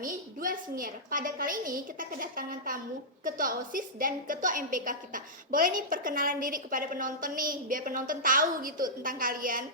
kami, dua senior. Pada kali ini kita kedatangan tamu, Ketua OSIS dan Ketua MPK kita. Boleh nih perkenalan diri kepada penonton nih, biar penonton tahu gitu tentang kalian.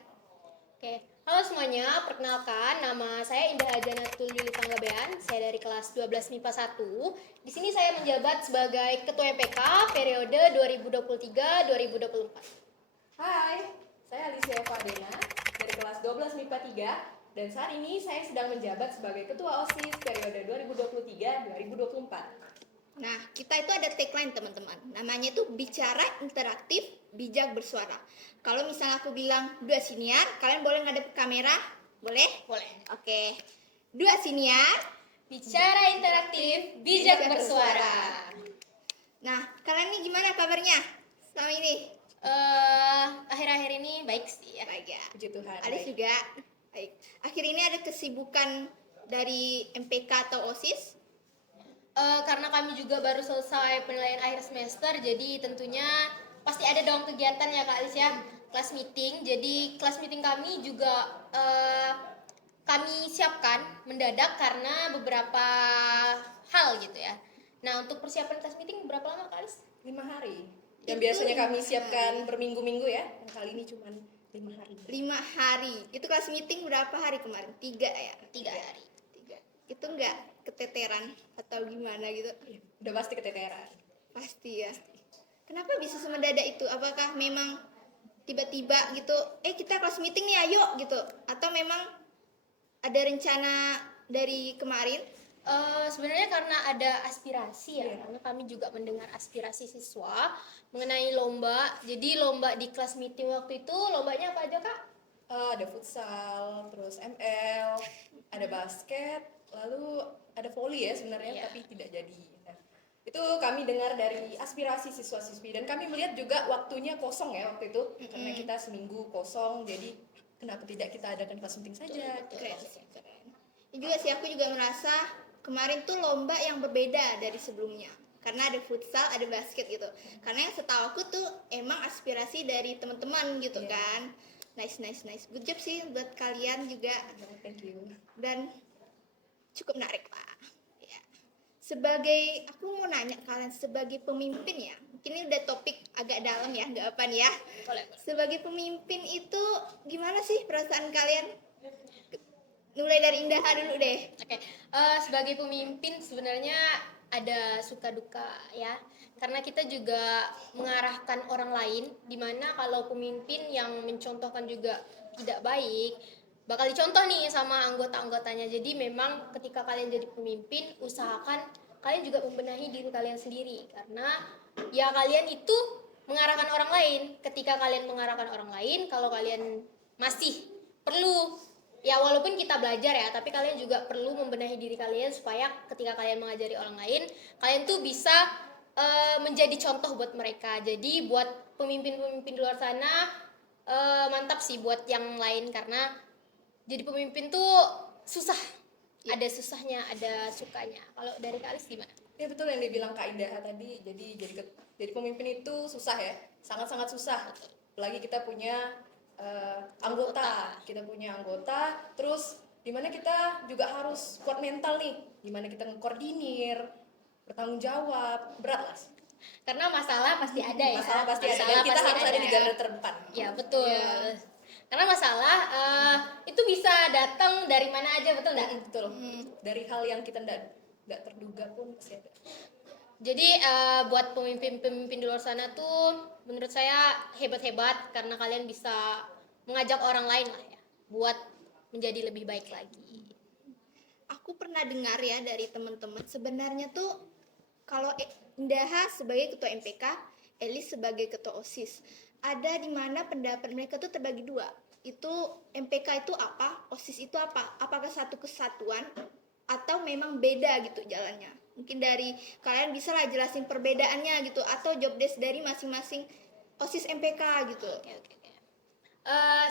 Oke, halo semuanya, perkenalkan nama saya Indah Hajanatul Yuli Panggabean, saya dari kelas 12 MIPA 1. Di sini saya menjabat sebagai Ketua MPK periode 2023-2024. Hai, saya Alicia Fadena dari kelas 12 MIPA 3 dan saat ini saya sedang menjabat sebagai Ketua OSIS periode 2023-2024. Nah, kita itu ada tagline teman-teman. Namanya itu bicara interaktif, bijak bersuara. Kalau misalnya aku bilang dua siniar, kalian boleh ngadep kamera? Boleh? Boleh. Oke. Dua siniar, Bicara interaktif, bijak bersuara. Nah, kalian nih gimana kabarnya selama ini? Akhir-akhir ini baik sih ya. Baik ya. Puji Tuhan. Alice baik. juga. Baik. Akhir ini ada kesibukan dari MPK atau OSIS? Karena kami juga baru selesai penilaian akhir semester, jadi tentunya pasti ada dong kegiatan ya Kak Alice ya, kelas meeting. Jadi kelas meeting kami juga kami siapkan mendadak karena beberapa hal gitu ya. Nah, untuk persiapan kelas meeting berapa lama Kak Alice? 5 hari. Yang Itu biasanya kami 5 siapkan hari. berminggu-minggu ya. Yang kali ini cuma 5 hari. 5 hari. Itu kelas meeting berapa hari kemarin? 3 ya? 3 hari. 3. Itu enggak keteteran atau gimana gitu? Udah pasti keteteran. Pasti ya. Kenapa bisa semendadak itu? Apakah memang tiba-tiba gitu, kita kelas meeting nih ayo gitu? Atau memang ada rencana dari kemarin? Sebenarnya karena ada aspirasi ya, Iya. karena kami juga mendengar aspirasi siswa mengenai lomba. Jadi lomba di kelas meeting waktu itu, lombanya apa aja Kak? Ada futsal, terus ML, ada basket, lalu ada volley ya sebenarnya, Iya. tapi tidak jadi. Nah, itu kami dengar dari aspirasi siswa-siswi dan kami melihat juga waktunya kosong ya waktu itu, karena kita seminggu kosong, jadi kenapa tidak kita adakan kelas meeting saja? Keren sih, keren. Ini juga sih aku juga merasa kemarin tuh lomba yang berbeda dari sebelumnya. Karena ada futsal, ada basket gitu. Karena yang setahu aku tuh emang aspirasi dari teman-teman gitu Iya. kan. Nice. Good job sih buat kalian juga. Thank you. Dan cukup menarik lah. Ya. Sebagai, aku mau nanya kalian sebagai pemimpin ya. Mungkin ini udah topik agak dalam ya, nggak apa nih ya. Boleh. Sebagai pemimpin itu gimana sih perasaan kalian? Mulai dari Indah dulu deh. Oke, sebagai pemimpin sebenarnya ada suka duka ya, karena kita juga mengarahkan orang lain, dimana kalau pemimpin yang mencontohkan juga tidak baik, bakal dicontoh nih sama anggota-anggotanya. Jadi memang ketika kalian jadi pemimpin, usahakan kalian juga membenahi diri kalian sendiri, karena ya kalian itu mengarahkan orang lain. Ketika kalian mengarahkan orang lain, kalau kalian masih perlu, ya walaupun kita belajar ya, tapi kalian juga perlu membenahi diri kalian supaya ketika kalian mengajari orang lain, kalian tuh bisa menjadi contoh buat mereka. Jadi buat pemimpin-pemimpin di luar sana, mantap sih buat yang lain, karena jadi pemimpin tuh susah. Ada susahnya, ada sukanya. Kalau dari Kak Alis gimana? Ya betul yang dibilang Kak Indah tadi. Jadi pemimpin itu susah ya, sangat-sangat susah. Apalagi kita punya anggota, terus dimana kita juga harus kuat mental nih, dimana kita ngkoordinir, bertanggung jawab, berat lah. Karena masalah pasti ada ya. Masalah pasti ada dan kita pasti harus ada di garda terdepan. Ya betul. Ya. Karena masalah itu bisa datang dari mana aja, betul nggak? Betul. Dari hal yang kita nggak terduga pun pasti ada. Jadi buat pemimpin-pemimpin di luar sana tuh menurut saya hebat-hebat, karena kalian bisa mengajak orang lain lah ya buat menjadi lebih baik lagi. Aku pernah dengar ya dari teman-teman, sebenarnya tuh kalau Indah sebagai ketua MPK, Elis sebagai ketua OSIS, ada di mana pendapat mereka tuh terbagi dua. Itu MPK itu apa, OSIS itu apa? Apakah satu kesatuan atau memang beda gitu jalannya? Mungkin dari kalian bisa lah jelasin perbedaannya gitu, atau job desk dari masing-masing OSIS MPK gitu. Oke.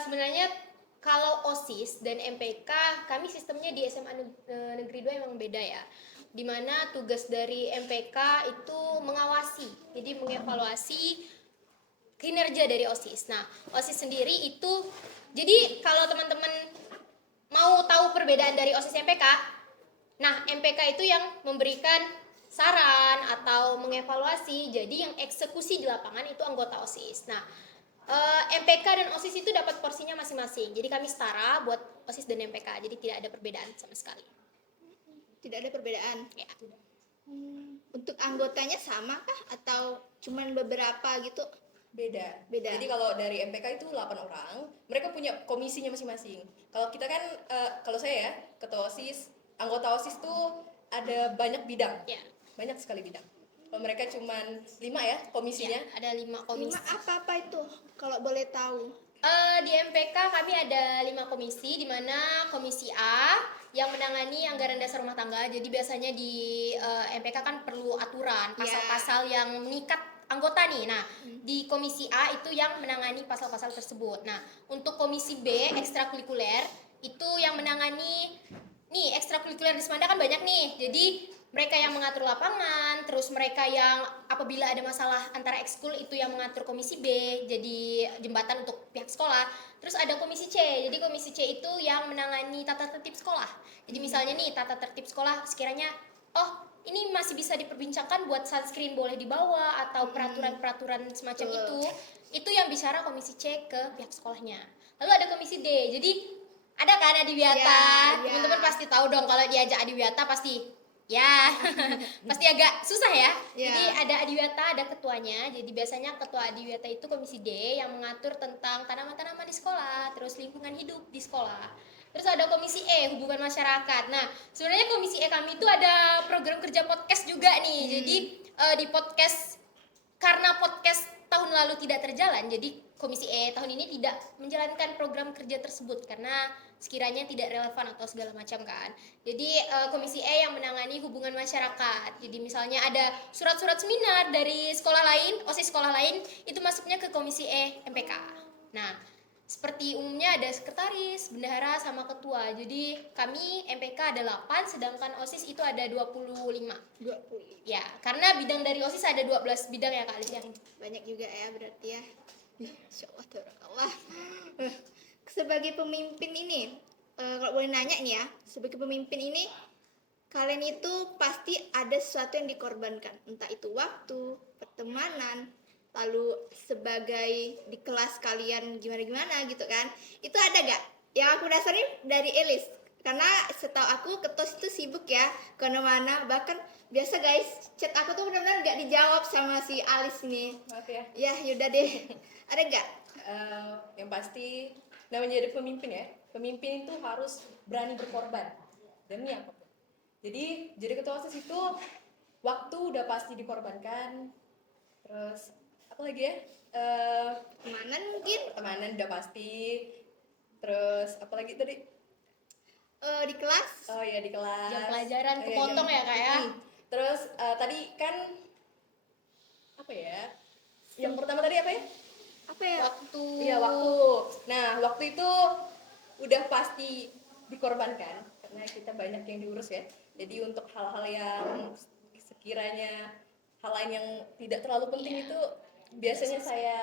Sebenarnya kalau OSIS dan MPK, kami sistemnya di SMA Negeri 2 emang beda ya. Dimana tugas dari MPK itu mengawasi, jadi mengevaluasi kinerja dari OSIS. Nah, OSIS sendiri itu, jadi kalau teman-teman mau tahu perbedaan dari OSIS MPK, Nah, MPK itu yang memberikan saran atau mengevaluasi, jadi yang eksekusi di lapangan itu anggota OSIS. Nah, MPK dan OSIS itu dapat porsinya masing-masing. Jadi kami setara buat OSIS dan MPK, jadi tidak ada perbedaan sama sekali. Tidak ada perbedaan. Ya. Untuk anggotanya sama kah atau cuman beberapa gitu? Beda. Beda. Jadi kalau dari MPK itu 8 orang, mereka punya komisinya masing-masing. Kalau kita kan, kalau saya ya, ketua OSIS, anggota OSIS tuh ada banyak bidang. Ya. Banyak sekali bidang. Kalau mereka cuman 5 ya komisinya. Ya, ada 5 komisi. 5 apa itu? Kalau boleh tahu. Di MPK kami ada 5 komisi, di mana komisi A yang menangani anggaran dasar rumah tangga. Jadi biasanya di MPK kan perlu aturan, pasal-pasal yang mengikat anggota nih. Nah, di komisi A itu yang menangani pasal-pasal tersebut. Nah, untuk komisi B ekstrakurikuler itu yang menangani nih ekstrakurikuler di Semanda kan banyak nih. Jadi mereka yang mengatur lapangan, terus mereka yang apabila ada masalah antara ekskul itu yang mengatur komisi B, jadi jembatan untuk pihak sekolah. Terus ada komisi C, jadi komisi C itu yang menangani tata tertib sekolah. Jadi misalnya nih tata tertib sekolah sekiranya, oh ini masih bisa diperbincangkan buat sunscreen boleh dibawa atau peraturan-peraturan semacam itu yang bicara komisi C ke pihak sekolahnya. Lalu ada komisi D, jadi ada kan Adiwiyata, teman-teman pasti tahu dong kalau diajak Adiwiyata pasti ya pasti agak susah ya. Jadi ada Adiwiyata, ada ketuanya. Jadi biasanya ketua Adiwiyata itu komisi D yang mengatur tentang tanaman-tanaman di sekolah, terus lingkungan hidup di sekolah. Terus ada komisi E, hubungan masyarakat. Nah, sebenarnya komisi E kami itu ada program kerja podcast juga nih. Jadi di podcast, karena podcast tahun lalu tidak terjalan, jadi komisi E tahun ini tidak menjalankan program kerja tersebut karena sekiranya tidak relevan atau segala macam kan. Jadi komisi E yang menangani hubungan masyarakat. Jadi misalnya ada surat-surat seminar dari sekolah lain, OSIS sekolah lain, itu masuknya ke komisi E MPK. Nah, seperti umumnya ada sekretaris, bendahara, sama ketua. Jadi kami MPK ada 8, sedangkan OSIS itu ada 25. 25. Ya, karena bidang dari OSIS ada 12 bidang ya Kak Alicia. Banyak juga ya berarti ya. Insya Allah, tabarakallah. Sebagai pemimpin ini, kalau boleh nanya nih ya, sebagai pemimpin ini, kalian itu pasti ada sesuatu yang dikorbankan. Entah itu waktu, pertemanan, lalu sebagai di kelas kalian gimana-gimana gitu kan. Itu ada gak? Yang aku dasarin dari Elis. Karena setahu aku ketos itu sibuk ya, kemana-mana. Bahkan biasa guys, chat aku tuh benar-benar gak dijawab sama si Alis nih. Maaf ya. Ya yaudah deh. Ada gak? Yang pasti namanya jadi pemimpin ya, pemimpin itu harus berani berkorban demi apapun. Jadi ketua OSIS itu waktu udah pasti dikorbankan. Terus apa lagi ya, Pertemanan mungkin. pertemanan udah pasti. Terus apa lagi tadi, Di kelas. oh ya di kelas, Jam pelajaran iya, kepotong ya Kak ya. Terus tadi kan apa ya, yang pertama tadi apa ya? Apa ya? Waktu. Iya waktu. Nah waktu itu udah pasti dikorbankan karena kita banyak yang diurus ya. Jadi untuk hal-hal yang sekiranya hal lain yang tidak terlalu penting itu biasanya saya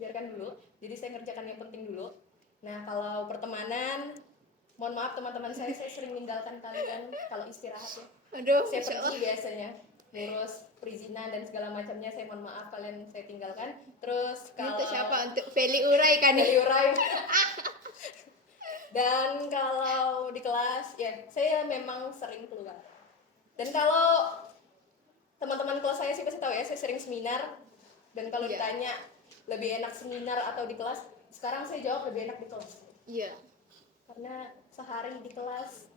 biarkan dulu. Jadi saya ngerjakan yang penting dulu. Nah kalau pertemanan, mohon maaf teman-teman saya sering meninggalkan kalian kalau istirahat ya. Aduh, Saya Masya pergi Allah. biasanya ngurus perizinan dan segala macamnya, saya mohon maaf kalian saya tinggalkan. Terus kalau Untuk siapa? Untuk Feli Urai kan? Feli Urai. Dan kalau di kelas ya saya memang sering keluar. Dan kalau teman-teman kelas saya sih pasti tahu ya, saya sering seminar. Dan kalau Iya. ditanya lebih enak seminar atau di kelas, sekarang saya jawab lebih enak di kelas. Iya. Karena sehari di kelas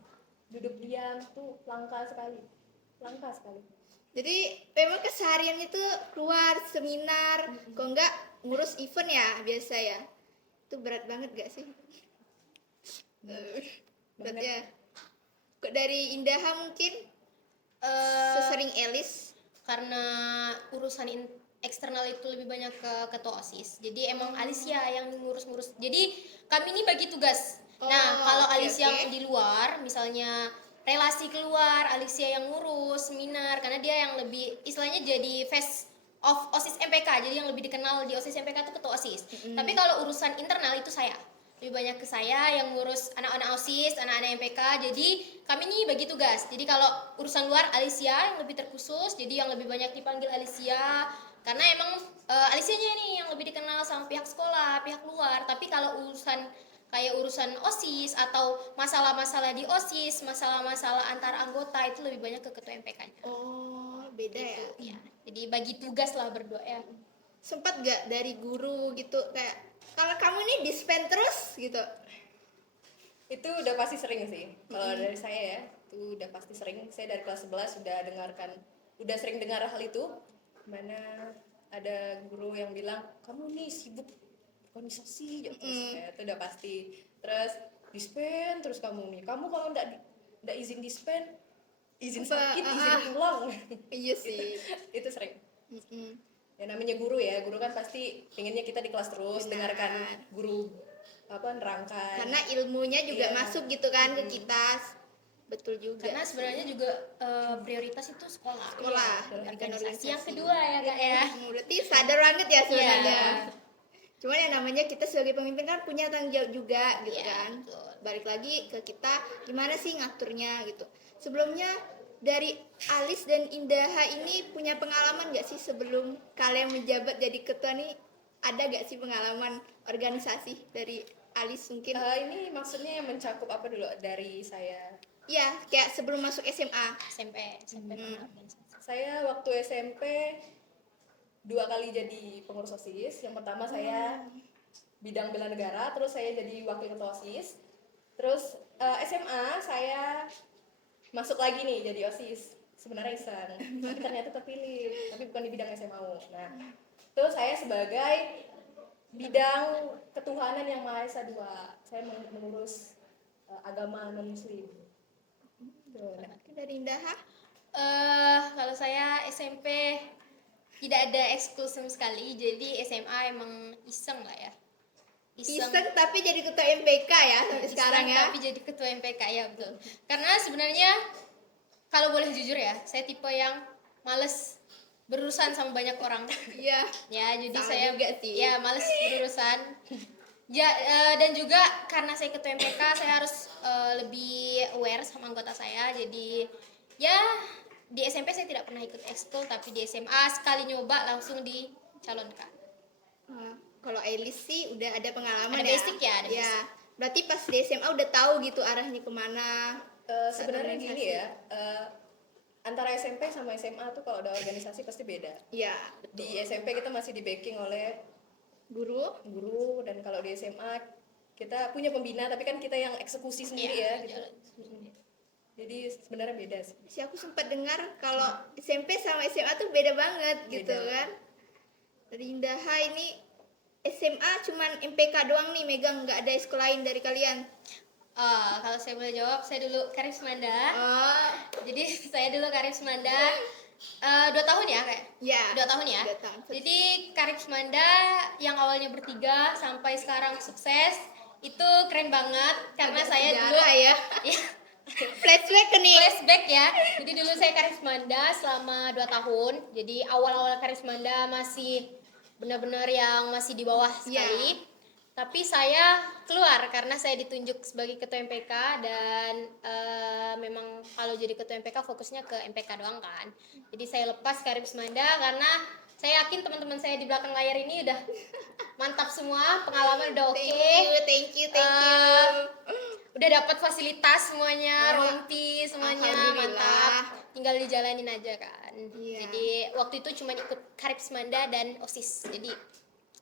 duduk diam tuh langka sekali. Jadi memang keseharian itu keluar seminar, kok enggak ngurus event ya biasa ya. Itu berat banget gak sih? Berat ya. Kok dari Indaha mungkin sesering Elis? Karena urusan eksternal itu lebih banyak ke ketua OSIS. Jadi emang Alicia yang ngurus-ngurus. Jadi kami ini bagi tugas. Nah, kalau oke, Alicia oke. di luar, misalnya relasi keluar, Alicia yang ngurus seminar karena dia yang lebih istilahnya jadi face of OSIS MPK. Jadi yang lebih dikenal di OSIS MPK itu ketua OSIS. Tapi kalau urusan internal itu saya. lebih banyak ke saya yang ngurus anak-anak OSIS, anak-anak MPK. Jadi kami nih bagi tugas. Jadi kalau urusan luar Alicia yang lebih terkhusus, jadi yang lebih banyak dipanggil Alicia karena emang Alicianya nih yang lebih dikenal sama pihak sekolah, pihak luar. Tapi kalau urusan kayak urusan OSIS atau masalah-masalah di OSIS, masalah-masalah antar anggota itu lebih banyak ke ketua MPK-nya. Oh, beda ya. Gitu, ya. Jadi bagi tugas lah berdua ya. Sempat gak dari guru gitu kayak kalau kamu nih dispen terus gitu? Itu udah pasti sering sih. Kalau dari saya ya, itu udah pasti sering. Saya dari kelas 11 udah sering dengar hal itu. Mana ada guru yang bilang, kamu nih sibuk organisasi, ya, terus itu udah pasti. Terus dispen terus kamu nih. Kamu kalau nggak izin dispen, izin sakit, izin pulang. Iya sih. Itu sering. Mm-mm. Ya namanya guru ya, guru kan pasti pengennya kita di kelas terus, Benar. dengarkan guru nerangkan. Karena ilmunya juga Iya. masuk gitu kan ke kita. Betul juga. Karena sebenarnya juga prioritas itu sekolah. Sekolah, Iya, bukan organisasi yang organisasi. kedua ya kak ya. Berarti sadar banget ya sebenarnya. Iya. Cuman yang namanya kita sebagai pemimpin kan punya tanggung jawab juga gitu Iya, kan. betul. Balik lagi ke kita gimana sih ngaturnya gitu. Sebelumnya dari Alis dan Indaha ini punya pengalaman gak sih sebelum kalian menjabat jadi ketua nih? Ada gak sih pengalaman organisasi dari Alis mungkin? Ini maksudnya yang mencakup apa dulu dari saya? Ya, kayak sebelum masuk SMA. SMP pernah organisasi. Saya waktu SMP 2 kali jadi pengurus OSIS. Yang pertama saya bidang bela negara, terus saya jadi wakil ketua OSIS. Terus SMA saya masuk lagi nih jadi OSIS. Sebenarnya iseng, tapi ternyata terpilih, tapi bukan di bidang SMAU. Nah, terus saya sebagai bidang ketuhanan yang Maha Esa 2. Saya mengurus agama non-muslim. Nah, Dari Indaha? Kalau saya SMP tidak ada ekskul sama sekali, jadi SMA emang iseng lah ya. Iseng tapi jadi ketua MPK ya sampai Iseng sekarang ya. tapi jadi ketua MPK ya betul. Karena sebenarnya kalau boleh jujur ya, saya tipe yang males berurusan sama banyak orang. Iya. Ya, jadi Sama saya juga sih. ya males berurusan. Ya, dan juga karena saya ketua MPK, saya harus lebih aware sama anggota saya. Jadi ya di SMP saya tidak pernah ikut ekskul, tapi di SMA sekali nyoba langsung dicalonkan. Kalau Elis sih udah ada pengalaman Ada ya. basic ya, ada Ya. basic. Berarti pas di SMA udah tahu gitu arahnya kemana. sebenarnya organisasi. gini ya, antara SMP sama SMA tuh kalau ada organisasi pasti beda. Ya, Di SMP kita masih di backing oleh guru. guru, dan kalau di SMA kita punya pembina, tapi kan kita yang eksekusi sendiri Iya, ya gitu. jalan sendiri. Jadi sebenarnya beda sih. Si aku sempat dengar kalau SMP sama SMA tuh beda banget gitu Beda. kan. Dari Indaha ini SMA cuman MPK doang nih megang, nggak ada ekskul lain dari kalian. Kalau saya boleh jawab, saya dulu Karismanda. Oh, Jadi saya dulu Karismanda 2 tahun ya kayak. ya. 2 tahun ya. 2 tahun. Jadi Karismanda yang awalnya bertiga sampai sekarang sukses itu keren banget karena Ada saya dulu sejarah ya. ya, Flashback ke nih. flashback ya. Jadi dulu saya Karismanda selama 2 tahun. Jadi awal-awal Karismanda masih benar-benar yang masih di bawah Iya. sekali. Tapi saya keluar karena saya ditunjuk sebagai ketua MPK dan memang kalau jadi ketua MPK fokusnya ke MPK doang kan. Jadi saya lepas Karismanda karena saya yakin teman-teman saya di belakang layar ini udah mantap semua, pengalaman udah oke. Thank you. Udah dapat fasilitas semuanya, rompi semuanya Alhamdulillah. mantap. Tinggal dijalanin aja kan. Iya. Jadi waktu itu cuma ikut Karismanda dan OSIS. Jadi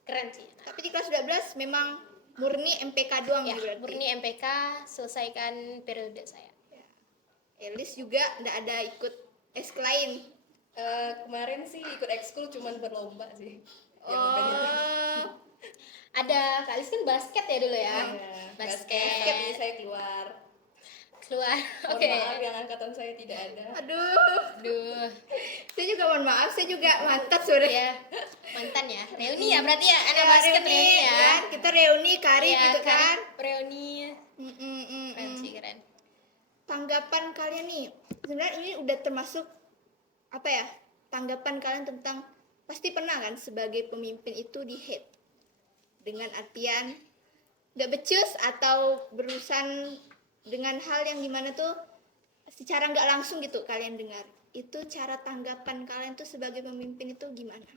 keren sih. Tapi di kelas 12 memang murni MPK doang Ya, nih berarti. murni MPK, selesaikan periode saya. Elis juga nggak ada ikut ekskul lain. Kemarin sih ikut ekskul cuman berlomba sih. Yang banyak. Oh, Ada Kak Alis kan basket ya dulu ya. Iya, Basket. Tapi saya keluar. Keluar. Mohon Oke. maaf yang angkatan saya tidak ada. aduh. Aduh. Saya juga mohon maaf, saya juga mantan sore. Ya, mantan ya. Reuni ya berarti ya anak basket reuni ya. kan? Kita reuni karib Iya, gitu kan. Reuni. Keren Mm. sih, keren. Tanggapan kalian nih, sebenarnya ini udah termasuk apa ya? Tanggapan kalian tentang pasti pernah kan sebagai pemimpin itu di hate dengan artian nggak becus atau berurusan dengan hal yang dimana tuh secara nggak langsung gitu kalian dengar, itu cara tanggapan kalian tuh sebagai pemimpin itu gimana?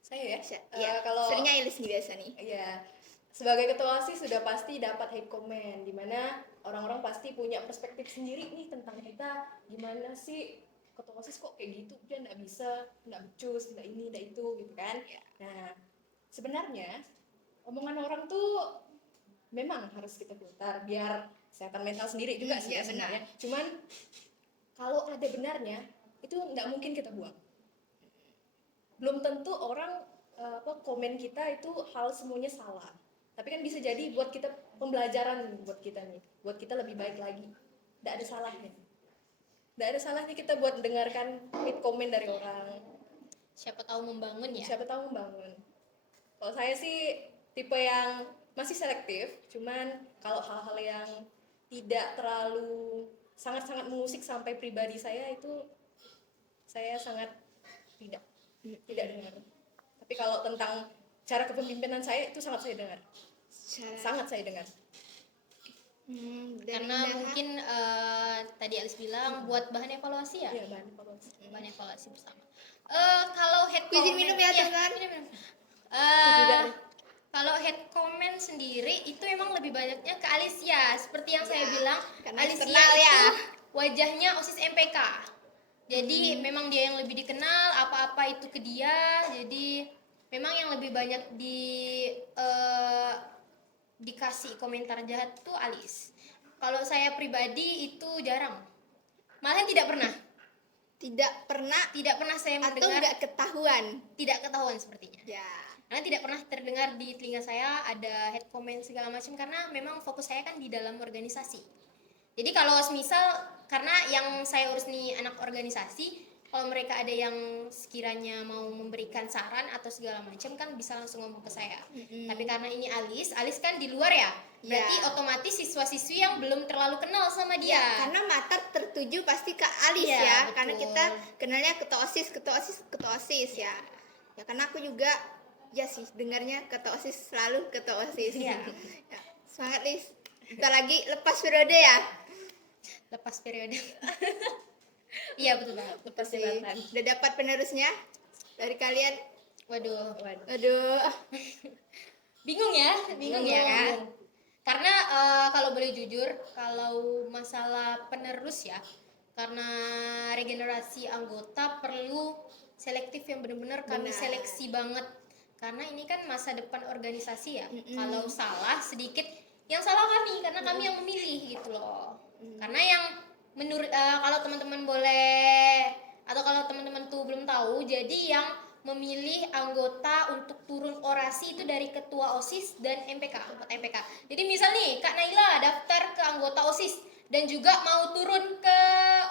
Saya ya, Ya, kalau seringnya Elis nih biasa nih. ya sebagai ketua OSIS sudah pasti dapat hate comment, dimana orang-orang pasti punya perspektif sendiri nih tentang kita, gimana sih ketua OSIS kok kayak gitu, dia nggak bisa, nggak becus, nggak ini, nggak itu gitu kan. Nah, sebenarnya omongan orang tuh memang harus kita putar biar kesehatan mental sendiri juga sih Iya, ya sebenarnya. Cuman kalau ada benarnya itu nggak mungkin kita buang. Belum tentu orang komen kita itu hal semuanya salah. Tapi kan bisa jadi buat kita pembelajaran buat kita nih, buat kita lebih baik lagi. Nggak ada salahnya. Nggak ada salahnya kita buat dengarkan komen dari orang. Siapa tahu membangun ya. Siapa tahu membangun. Kalau saya sih tipe yang masih selektif, cuman kalau hal-hal yang tidak terlalu sangat-sangat mengusik sampai pribadi saya itu saya sangat tidak dengar. Tapi kalau tentang cara kepemimpinan saya itu sangat saya dengar. Sangat saya dengar. Dari Karena Daha. mungkin tadi Alice bilang buat bahan evaluasi ya. Iya, bahan evaluasi. Bahan evaluasi bersama. Kalau head Aku izin comment, minum ya, iya, teman. minum. juga nih. Kalau head comment sendiri itu emang lebih banyaknya ke Alicia. Seperti yang saya Ya, bilang, karena Alicia eksternal itu ya. wajahnya OSIS MPK. Jadi memang dia yang lebih dikenal, apa-apa itu ke dia. Jadi memang yang lebih banyak dikasih komentar jahat tuh Alis. Kalau saya pribadi itu jarang. Malahan tidak pernah. Tidak pernah saya atau mendengar, nggak ketahuan. tidak ketahuan sepertinya. Ya. Karena tidak pernah terdengar di telinga saya ada head comment segala macam karena memang fokus saya kan di dalam organisasi. Jadi kalau semisal karena yang saya urus nih anak organisasi, kalau mereka ada yang sekiranya mau memberikan saran atau segala macam kan bisa langsung ngomong ke saya. Tapi karena ini Alis kan di luar ya, berarti Ya. otomatis siswa-siswi yang belum terlalu kenal sama dia. Ya, karena mata tertuju pasti ke Alis Iya, ya, betul. karena kita kenalnya ketua OSIS ya. Ya karena aku juga ya sih dengarnya ketua OSIS selalu ketua OSIS. Iya. Ya, semangat Lis. Kita lagi lepas periode ya. Lepas periode. Iya betul banget. Lepas Sih. jabatan. Udah dapat penerusnya dari kalian. Waduh, Aduh. bingung ya kan? Karena kalau boleh jujur, kalau masalah penerus ya, karena regenerasi anggota perlu selektif yang benar-benar kami Benar. seleksi banget. Karena ini kan masa depan organisasi ya. Kalau salah sedikit, yang salah kami karena kami yang memilih gitu loh. Karena yang menurut kalau teman-teman boleh atau kalau teman-teman tuh belum tahu, jadi yang memilih anggota untuk turun orasi itu dari ketua OSIS dan MPK, anggota MPK. Jadi misal nih Kak Naila daftar ke anggota OSIS dan juga mau turun ke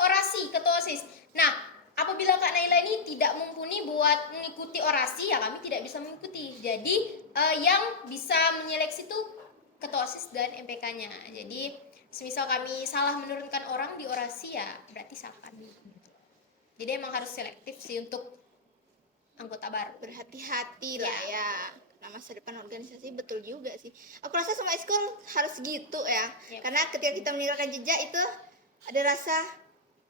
orasi ketua OSIS. Nah, apabila Kak Naila ini tidak mumpuni buat mengikuti orasi, ya kami tidak bisa mengikuti. Jadi yang bisa menyeleksi itu ketua OSIS dan MPK-nya. Jadi semisal kami salah menurunkan orang di orasi ya berarti salah kami. Jadi emang harus selektif sih untuk anggota baru. Berhati-hati lah ya. Karena masa depan organisasi betul juga sih. Aku rasa sama ekskul harus gitu ya. Yep. Karena ketika kita meninggalkan jejak itu ada rasa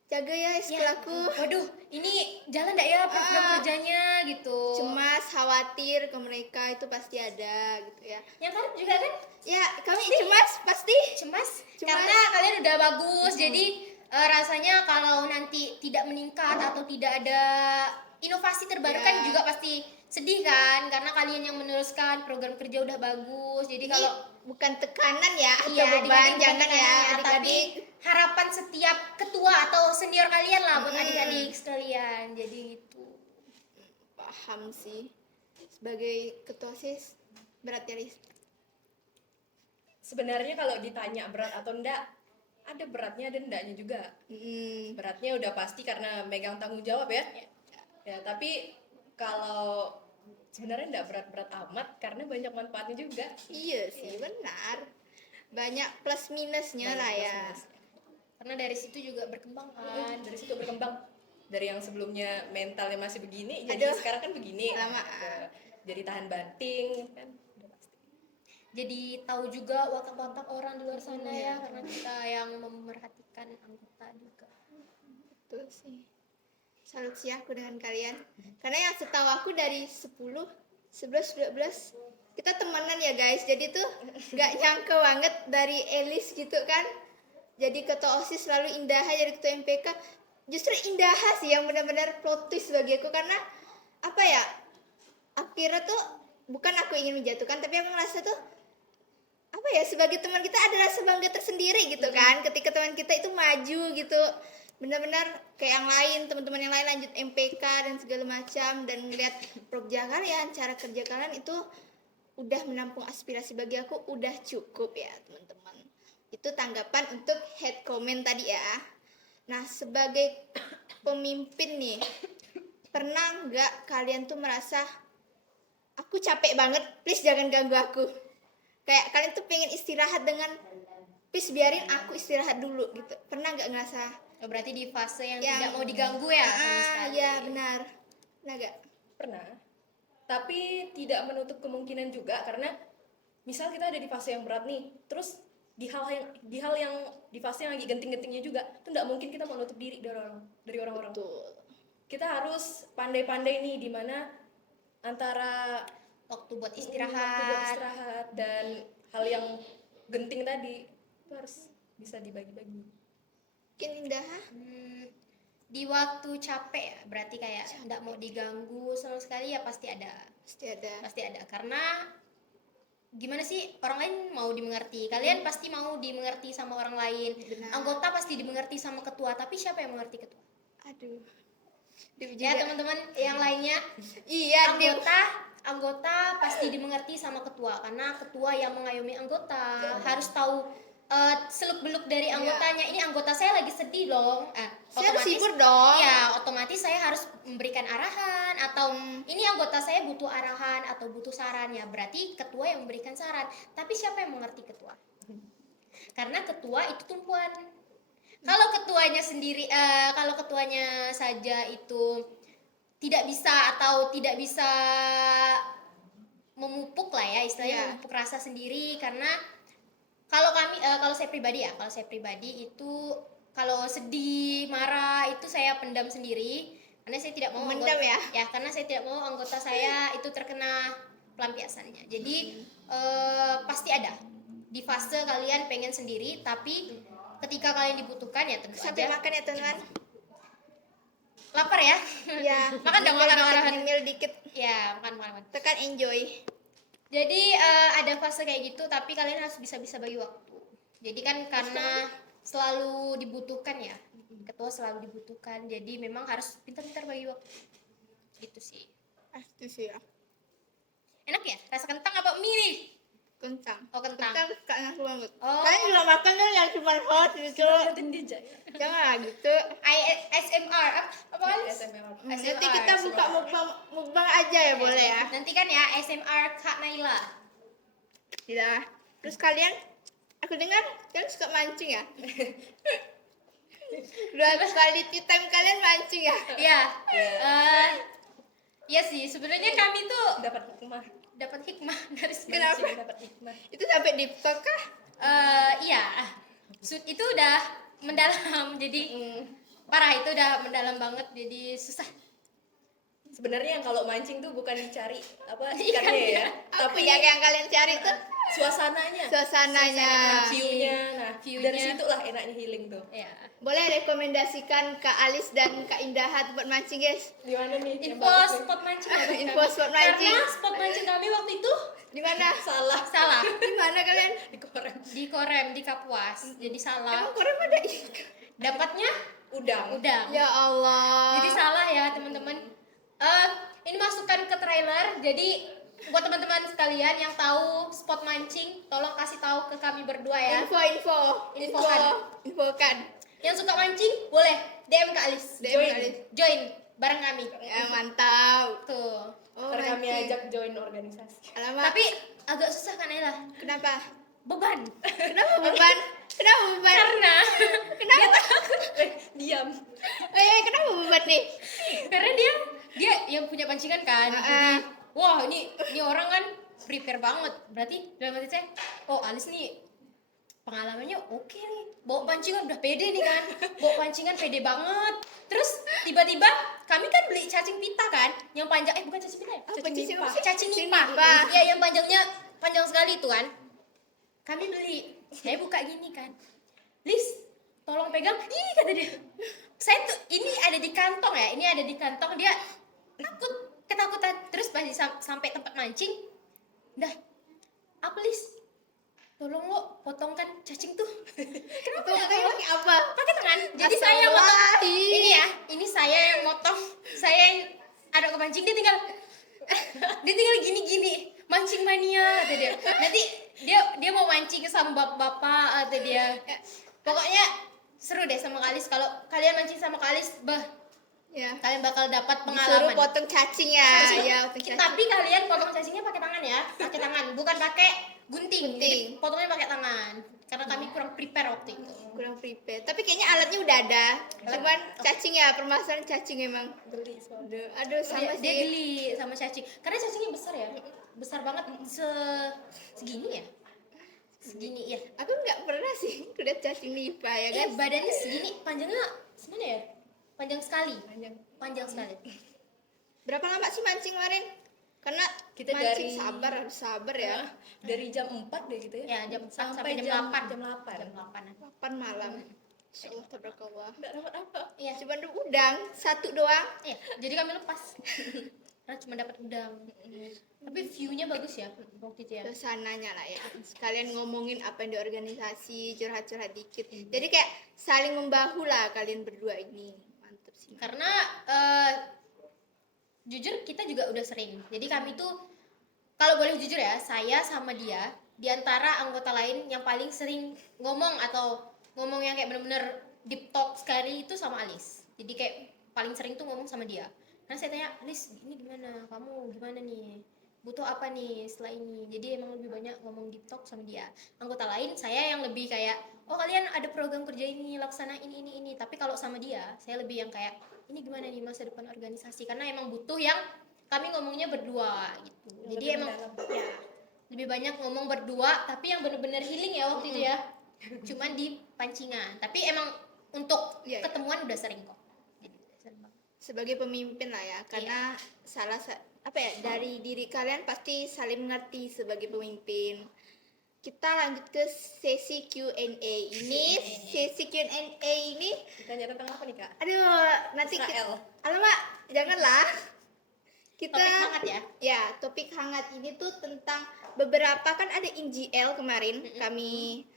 jaga ya ekskul aku. Waduh, ini jalan enggak ya program kerjanya gitu. Cemas, khawatir ke mereka itu pasti ada gitu ya. Yang kan juga kan Ya, kami cemas pasti. cemas karena kalian udah bagus. Jadi rasanya kalau nanti tidak meningkat atau tidak ada inovasi terbarukan Ya. juga pasti sedih kan karena kalian yang meneruskan program kerja udah bagus. Jadi Ini kalau bukan tekanan ya atau iya, beban, adik-adik bukan jangan ya tekanannya, tapi adik-adik. harapan setiap ketua atau senior kalian lah buat adik-adik sekalian. Jadi gitu. Paham sih. Sebagai ketua OSIS berat ya, Lis? Sebenarnya kalau ditanya berat atau enggak, ada beratnya dan enggaknya juga. Beratnya udah pasti karena megang tanggung jawab ya. Ya, tapi kalau sebenarnya enggak berat-berat amat karena banyak manfaatnya juga. Iya sih, benar. Banyak plus minusnya lah ya. Karena dari situ juga berkembang kan. Dari situ berkembang. Dari yang sebelumnya mentalnya masih begini, jadi Aduh. sekarang kan begini. Lama. Jadi tahan banting kan. Udah pasti. jadi tahu juga watak-watak orang di luar sana ya, karena kita yang memerhatikan anggota juga. Betul sih. Salut sih aku dengan kalian. Karena yang setahu aku dari 10, 11, 12 kita temenan ya guys. Jadi tuh nggak nyangka banget dari Elis gitu kan. Jadi ketua OSIS lalu Indaha jadi ketua MPK. Justru Indaha sih yang benar-benar plot twist bagi aku karena apa ya? Akhirnya tuh bukan aku ingin menjatuhkan tapi aku ngerasa tuh apa ya sebagai teman kita ada rasa bangga tersendiri gitu kan ketika teman kita itu maju gitu benar-benar kayak yang lain teman-teman yang lain lanjut MPK dan segala macam dan ngeliat program kalian cara kerja kalian itu udah menampung aspirasi bagi aku udah cukup ya teman-teman itu tanggapan untuk head comment tadi ya. Nah sebagai pemimpin nih pernah nggak kalian tuh merasa aku capek banget please jangan ganggu aku kayak kalian tuh pengen istirahat dengan please biarin aku istirahat dulu gitu pernah nggak ngerasa Oh, berarti di fase yang tidak mau diganggu ya sama sekali. ya benar pernah nggak Pernah. Tapi tidak menutup kemungkinan juga karena misal kita ada di fase yang berat nih, terus di hal yang di fase yang lagi genting-gentingnya juga, itu tidak mungkin kita menutup diri dari orang-orang. tuh Kita harus pandai-pandai nih di mana antara Waktu buat waktu buat istirahat. istirahat dan hal yang genting tadi itu harus bisa dibagi-bagi. mungkin Indah Di waktu capek ya, berarti kayak tidak mau diganggu sama sekali ya pasti ada. pasti ada Karena gimana sih orang lain mau dimengerti, kalian pasti mau dimengerti sama orang lain. Benar. Anggota pasti dimengerti sama ketua, tapi siapa yang mengerti ketua? aduh Dia Ya juga- teman-teman yang lainnya, iya dia anggota pasti dimengerti sama ketua karena ketua yang mengayomi anggota harus tahu seluk-beluk dari anggotanya. Ini anggota saya lagi sedih loh. saya harus hibur dong Ya, otomatis saya harus memberikan arahan atau ini anggota saya butuh arahan atau butuh saran ya. Berarti ketua yang memberikan saran. Tapi siapa yang mengerti ketua? Karena ketua itu tumpuan. Kalau ketuanya sendiri kalau ketuanya saja itu tidak bisa atau tidak bisa memupuk lah ya istilahnya Iya. memupuk rasa sendiri karena kalau saya pribadi itu kalau sedih marah itu saya pendam sendiri karena saya tidak mau Mendam ya? karena saya tidak mau anggota saya itu terkena pelampiasannya jadi pasti ada di fase kalian pengen sendiri tapi ketika kalian dibutuhkan ya tentu sampai aja makan ya teman-teman lapar ya ya Makan dong, makan. nyemil dikit ya makan. tekan enjoy Jadi ada fase kayak gitu, tapi kalian harus bisa-bisa bagi waktu. Jadi kan karena selalu dibutuhkan ya, ketua selalu dibutuhkan. Jadi memang harus pintar-pintar bagi waktu. Gitu sih. pasti sih ya Enak ya? Rasa kentang apa mie nih? kentang Oh kentang. kayaknya aku banget Oh. kalian juga makan kan yang cuma hot gitu Liatin dia Jaya. jangan gitu ASMR apa kali? SMR. nanti kita buka mukbang aja ya boleh ya Nanti kan ya ASMR Kak Naila. tidak terus kalian aku dengar kalian suka mancing ya dua quality time kalian mancing ya Iya. Iya sih, sebenarnya kami tuh Dapat hikmah. dapat hikmah dari Kenapa? Mancing, dapat hikmah. itu sampai di TikTok kah Iya, itu udah mendalam, jadi parah itu udah mendalam banget, jadi susah. Sebenarnya kalau mancing tuh bukan dicari apa Ikannya. ikannya ya, tapi tapi yang kalian cari tuh suasananya, suasananya view-nya. Nah, View-nya. dari situlah enaknya healing tuh. Ya. boleh rekomendasikan Kak Alis dan Kak Indahat buat mancing guys Di mana nih? yang Info bagus nih? spot mancing ya, Bang? info spot mancing Karena spot mancing kami waktu itu di mana Salah. salah di mana kalian Di Korem. di Korem di Kapuas, jadi salah. emang Korea ada ikan Dapatnya Udang. udang. ya Allah Jadi salah ya teman-teman. Ini masukkan ke trailer. Jadi buat teman-teman sekalian yang tahu spot mancing, tolong kasih tahu ke kami berdua ya. infokan Yang suka mancing boleh DM ke Alis. DM ke Alis. Join bareng kami. ya mantap Tuh. Ntar kami mancing. ajak join organisasi. Alamak. Tapi agak susah kan Ella? kenapa Beban. kenapa beban Karena kenapa Diam. kenapa beban nih karena dia yang punya pancingan kan. Jadi, wah ini orang kan prepare banget. Berarti dalam hati saya, oh Alis nih pengalamannya oke nih, bawa pancingan udah pede nih kan, bawa pancingan pede banget. Terus tiba-tiba kami kan beli cacing pita kan, yang panjang, bukan cacing pita ya, Apa cacing nipah. apa sih? Cacing Cacing nipah, nipah. ya yang panjangnya panjang sekali itu kan. Kami beli, saya buka gini kan, Lis, tolong pegang, ih kata dia. Saya tuh ini ada di kantong ya, ini ada di kantong, dia takut, ketakutan. Terus pas sampai tempat mancing, dah, apa Lis? Tolong lo potongkan cacing tuh. Kenapa Itu nggak kayak kamu pakai apa? pakai tangan? Jadi saya motong Astagfirullahaladzim. ini ya, ini saya yang motong, saya yang ada kepancing, dia tinggal gini-gini, mancing mania kata dia. Nanti dia mau mancing sama bapak-bapak kata dia. Pokoknya seru deh sama Kalis. Kalau kalian mancing sama Kalis, Ya. kalian bakal dapat Disuruh pengalaman. potong cacing ya. Cacing. Ya, potong cacing. Tapi kalian potong cacingnya pakai tangan ya, pakai tangan, bukan pakai gunting. Jadi potongnya pakai tangan. Karena kami kurang prepare waktu itu. Kurang prepare. Tapi kayaknya alatnya udah ada. Cuman cacing ya, permasalahan cacing emang. Geli soalnya. Aduh, sama Dia sih. geli sama cacing. Karena cacingnya besar ya, besar banget, segini ya, segini ya. Aku nggak pernah sih lihat cacing nipah ya guys. Badannya segini, panjangnya segini ya, panjang sekali, panjang sekali. Berapa lama sih mancing kemarin? Karena Kita mancing dari- harus sabar ya. Dari jam 4 deh gitu ya. Ya jam Sampai jam jam 8. jam 8. Jam 8. 8 malam. Insyaallah tabarakallah. Enggak dapat apa. Iya. Cuma ada udang satu doang. Iya, jadi kami lepas. Karena cuma dapat udang. Tapi view-nya bagus ya waktu itu ya. Suasananya lah ya. Sekalian ngomongin apa yang di organisasi, curhat-curhat dikit. Jadi kayak saling membahu lah kalian berdua ini. Mantep sih. Karena jujur kita juga udah sering. Jadi kami tuh kalau boleh jujur ya, saya sama dia di antara anggota lain yang paling sering ngomong atau ngomong yang kayak bener-bener deep talk sekali itu sama Alis. Jadi kayak paling sering tuh ngomong sama dia. Karena saya tanya, Alis ini gimana? Kamu gimana nih? Butuh apa nih setelah ini? Jadi emang lebih banyak ngomong deep talk sama dia. Anggota lain saya yang lebih kayak, oh kalian ada program kerja ini, laksana ini. Tapi kalau sama dia, saya lebih yang kayak, ini gimana nih masa depan organisasi? Karena emang butuh yang kami ngomongnya berdua gitu. Jadi lebih emang mendalam. ya lebih banyak ngomong berdua, tapi yang bener-bener healing ya waktu itu ya. Cuman di pancingan. Tapi emang untuk Iya, iya. ketemuan udah sering kok. Jadi udah sering banget. Sebagai pemimpin lah ya, karena apa ya, dari diri kalian pasti saling mengerti sebagai pemimpin. Kita lanjut ke sesi Q&A. Ini sesi Q&A ini, Ditanya tentang apa nih, Kak? aduh, nanti Israel. alamak, janganlah. Kita Topik hangat ya. ya, topik hangat ini tuh tentang beberapa, kan ada INGL kemarin kami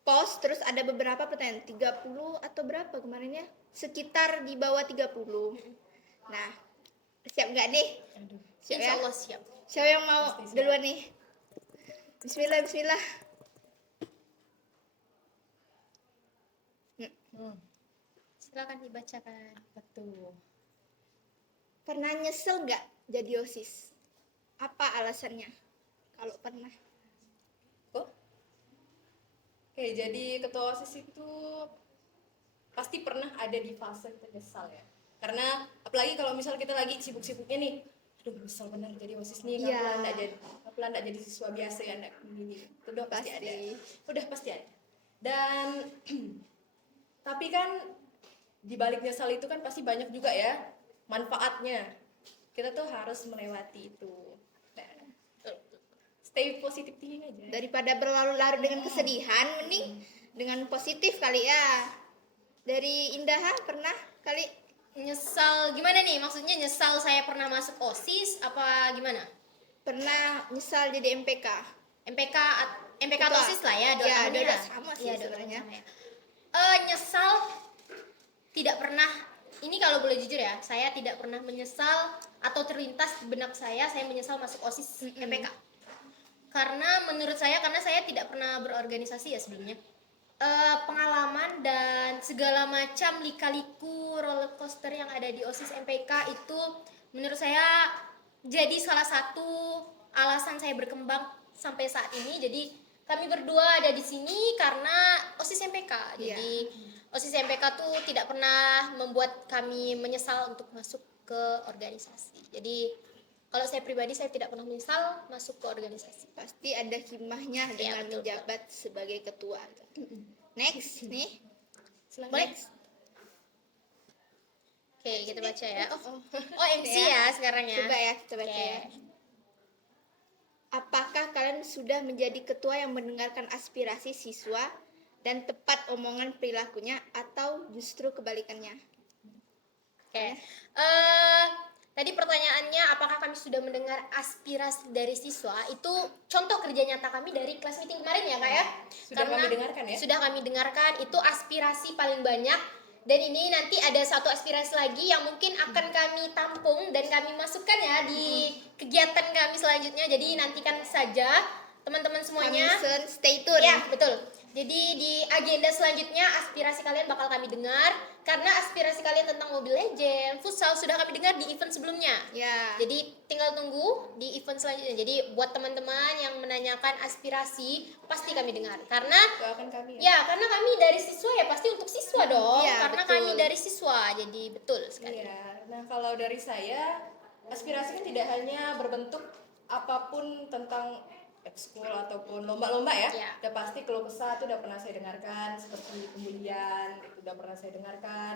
post, terus ada beberapa pertanyaan, 30 atau berapa kemarin ya? Sekitar di bawah 30. Nah, siap nggak nih? Aduh. Siap Insya ya? Allah siap. Siapa yang mau Pasti siap. duluan nih? Bismillah, bismillah. Silakan dibacakan. Betul. Pernah nyesel nggak jadi OSIS? Apa alasannya? Kalau pernah. Kok? Oke, jadi ketua OSIS itu pasti pernah ada di fase kita nyesal ya. Karena apalagi kalau misal kita lagi sibuk-sibuknya nih, aduh nyesel bener jadi OSIS nih, Iya. kapan enggak jadi siswa biasa ya, enggak begini. Itu udah pasti Pasti. ada. Udah pasti ada. Dan tapi kan di balik nyesal itu kan pasti banyak juga ya manfaatnya. Kita tuh harus melewati itu. Nah, stay positive thinking aja. Daripada berlarut-larut dengan kesedihan, mending dengan positif kali ya. Dari Indaha pernah kali Nyesal gimana nih? Maksudnya nyesal saya pernah masuk OSIS apa gimana? pernah nyesal jadi MPK. MPK atau Ketua. OSIS lah ya, 2 Ya, tahun dua-dua ya. sama sih Iya, 2 tahun sebenarnya. sama ya. Nyesal tidak pernah. Ini kalau boleh jujur ya, saya tidak pernah menyesal atau terlintas di benak saya menyesal masuk OSIS MPK. Karena menurut saya, karena saya tidak pernah berorganisasi ya sebelumnya. Pengalaman dan segala macam lika-liku roller coaster yang ada di OSIS MPK itu menurut saya jadi salah satu alasan saya berkembang sampai saat ini. Jadi kami berdua ada di sini karena OSIS MPK. Jadi OSIS MPK tuh tidak pernah membuat kami menyesal untuk masuk ke organisasi. Jadi Kalau saya pribadi saya tidak pernah menyesal masuk ke organisasi. Pasti ada hikmahnya dengan betul, menjabat sebagai ketua. Next nih. Boleh? Next. Oke, kita baca ya. Oh, Oh MC ya sekarang ya. coba ya kita baca Oke. ya. Apakah kalian sudah menjadi ketua yang mendengarkan aspirasi siswa dan tepat omongan perilakunya atau justru kebalikannya? Oke. Tadi pertanyaannya apakah kami sudah mendengar aspirasi dari siswa? Itu contoh kerja nyata kami dari kelas meeting kemarin ya, Kak ya. Sudah kami dengarkan ya? Sudah kami dengarkan, itu aspirasi paling banyak. Dan ini nanti ada satu aspirasi lagi yang mungkin akan kami tampung dan kami masukkan ya di kegiatan kami selanjutnya. Jadi nantikan saja teman-teman semuanya. Commission, stay tune. Ya, betul. Jadi di agenda selanjutnya aspirasi kalian bakal kami dengar karena aspirasi kalian tentang Mobile Legends, futsal sudah kami dengar di event sebelumnya. Ya. Jadi tinggal tunggu di event selanjutnya. Jadi buat teman-teman yang menanyakan aspirasi pasti kami dengar karena Doakan kami ya. ya karena kami dari siswa ya pasti untuk siswa dong. Iya, Karena betul. kami dari siswa. Jadi betul sekali. Iya. Nah, kalau dari saya, aspirasi kan tidak hanya berbentuk apapun tentang ekskul ataupun lomba-lomba ya. Iya. Udah pasti keluh kesah itu udah pernah saya dengarkan, seperti pembulian itu udah pernah saya dengarkan.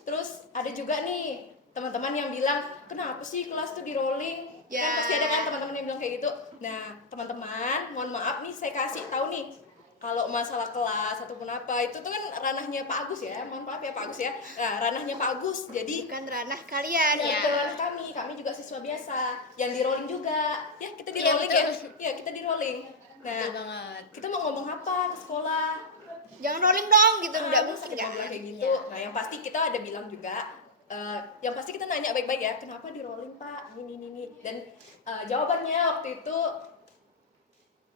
Terus ada juga nih teman-teman yang bilang, kenapa sih kelas tuh di rolling? Ya. Kan pasti ada kan teman-teman yang bilang kayak gitu. Nah, teman-teman, mohon maaf nih saya kasih tahu nih, kalau masalah kelas ataupun apa itu tuh kan ranahnya Pak Agus ya. Mohon maaf ya Pak Agus ya. Nah, ranahnya Pak Agus. Jadi Bukan ranah kalian ya, ya. bukan ranah kami juga siswa biasa yang di rolling juga. Ya, kita di Iya, rolling betul. ya. Ya, kita di rolling. Nah, Betul banget. kita mau ngomong apa ke sekolah? Jangan rolling dong gitu, enggak Masa mungkin kita kan. bilang kayak gitu. Nah, yang pasti kita ada bilang juga yang pasti kita nanya baik-baik ya, kenapa di rolling Pak? Ini. Dan jawabannya waktu itu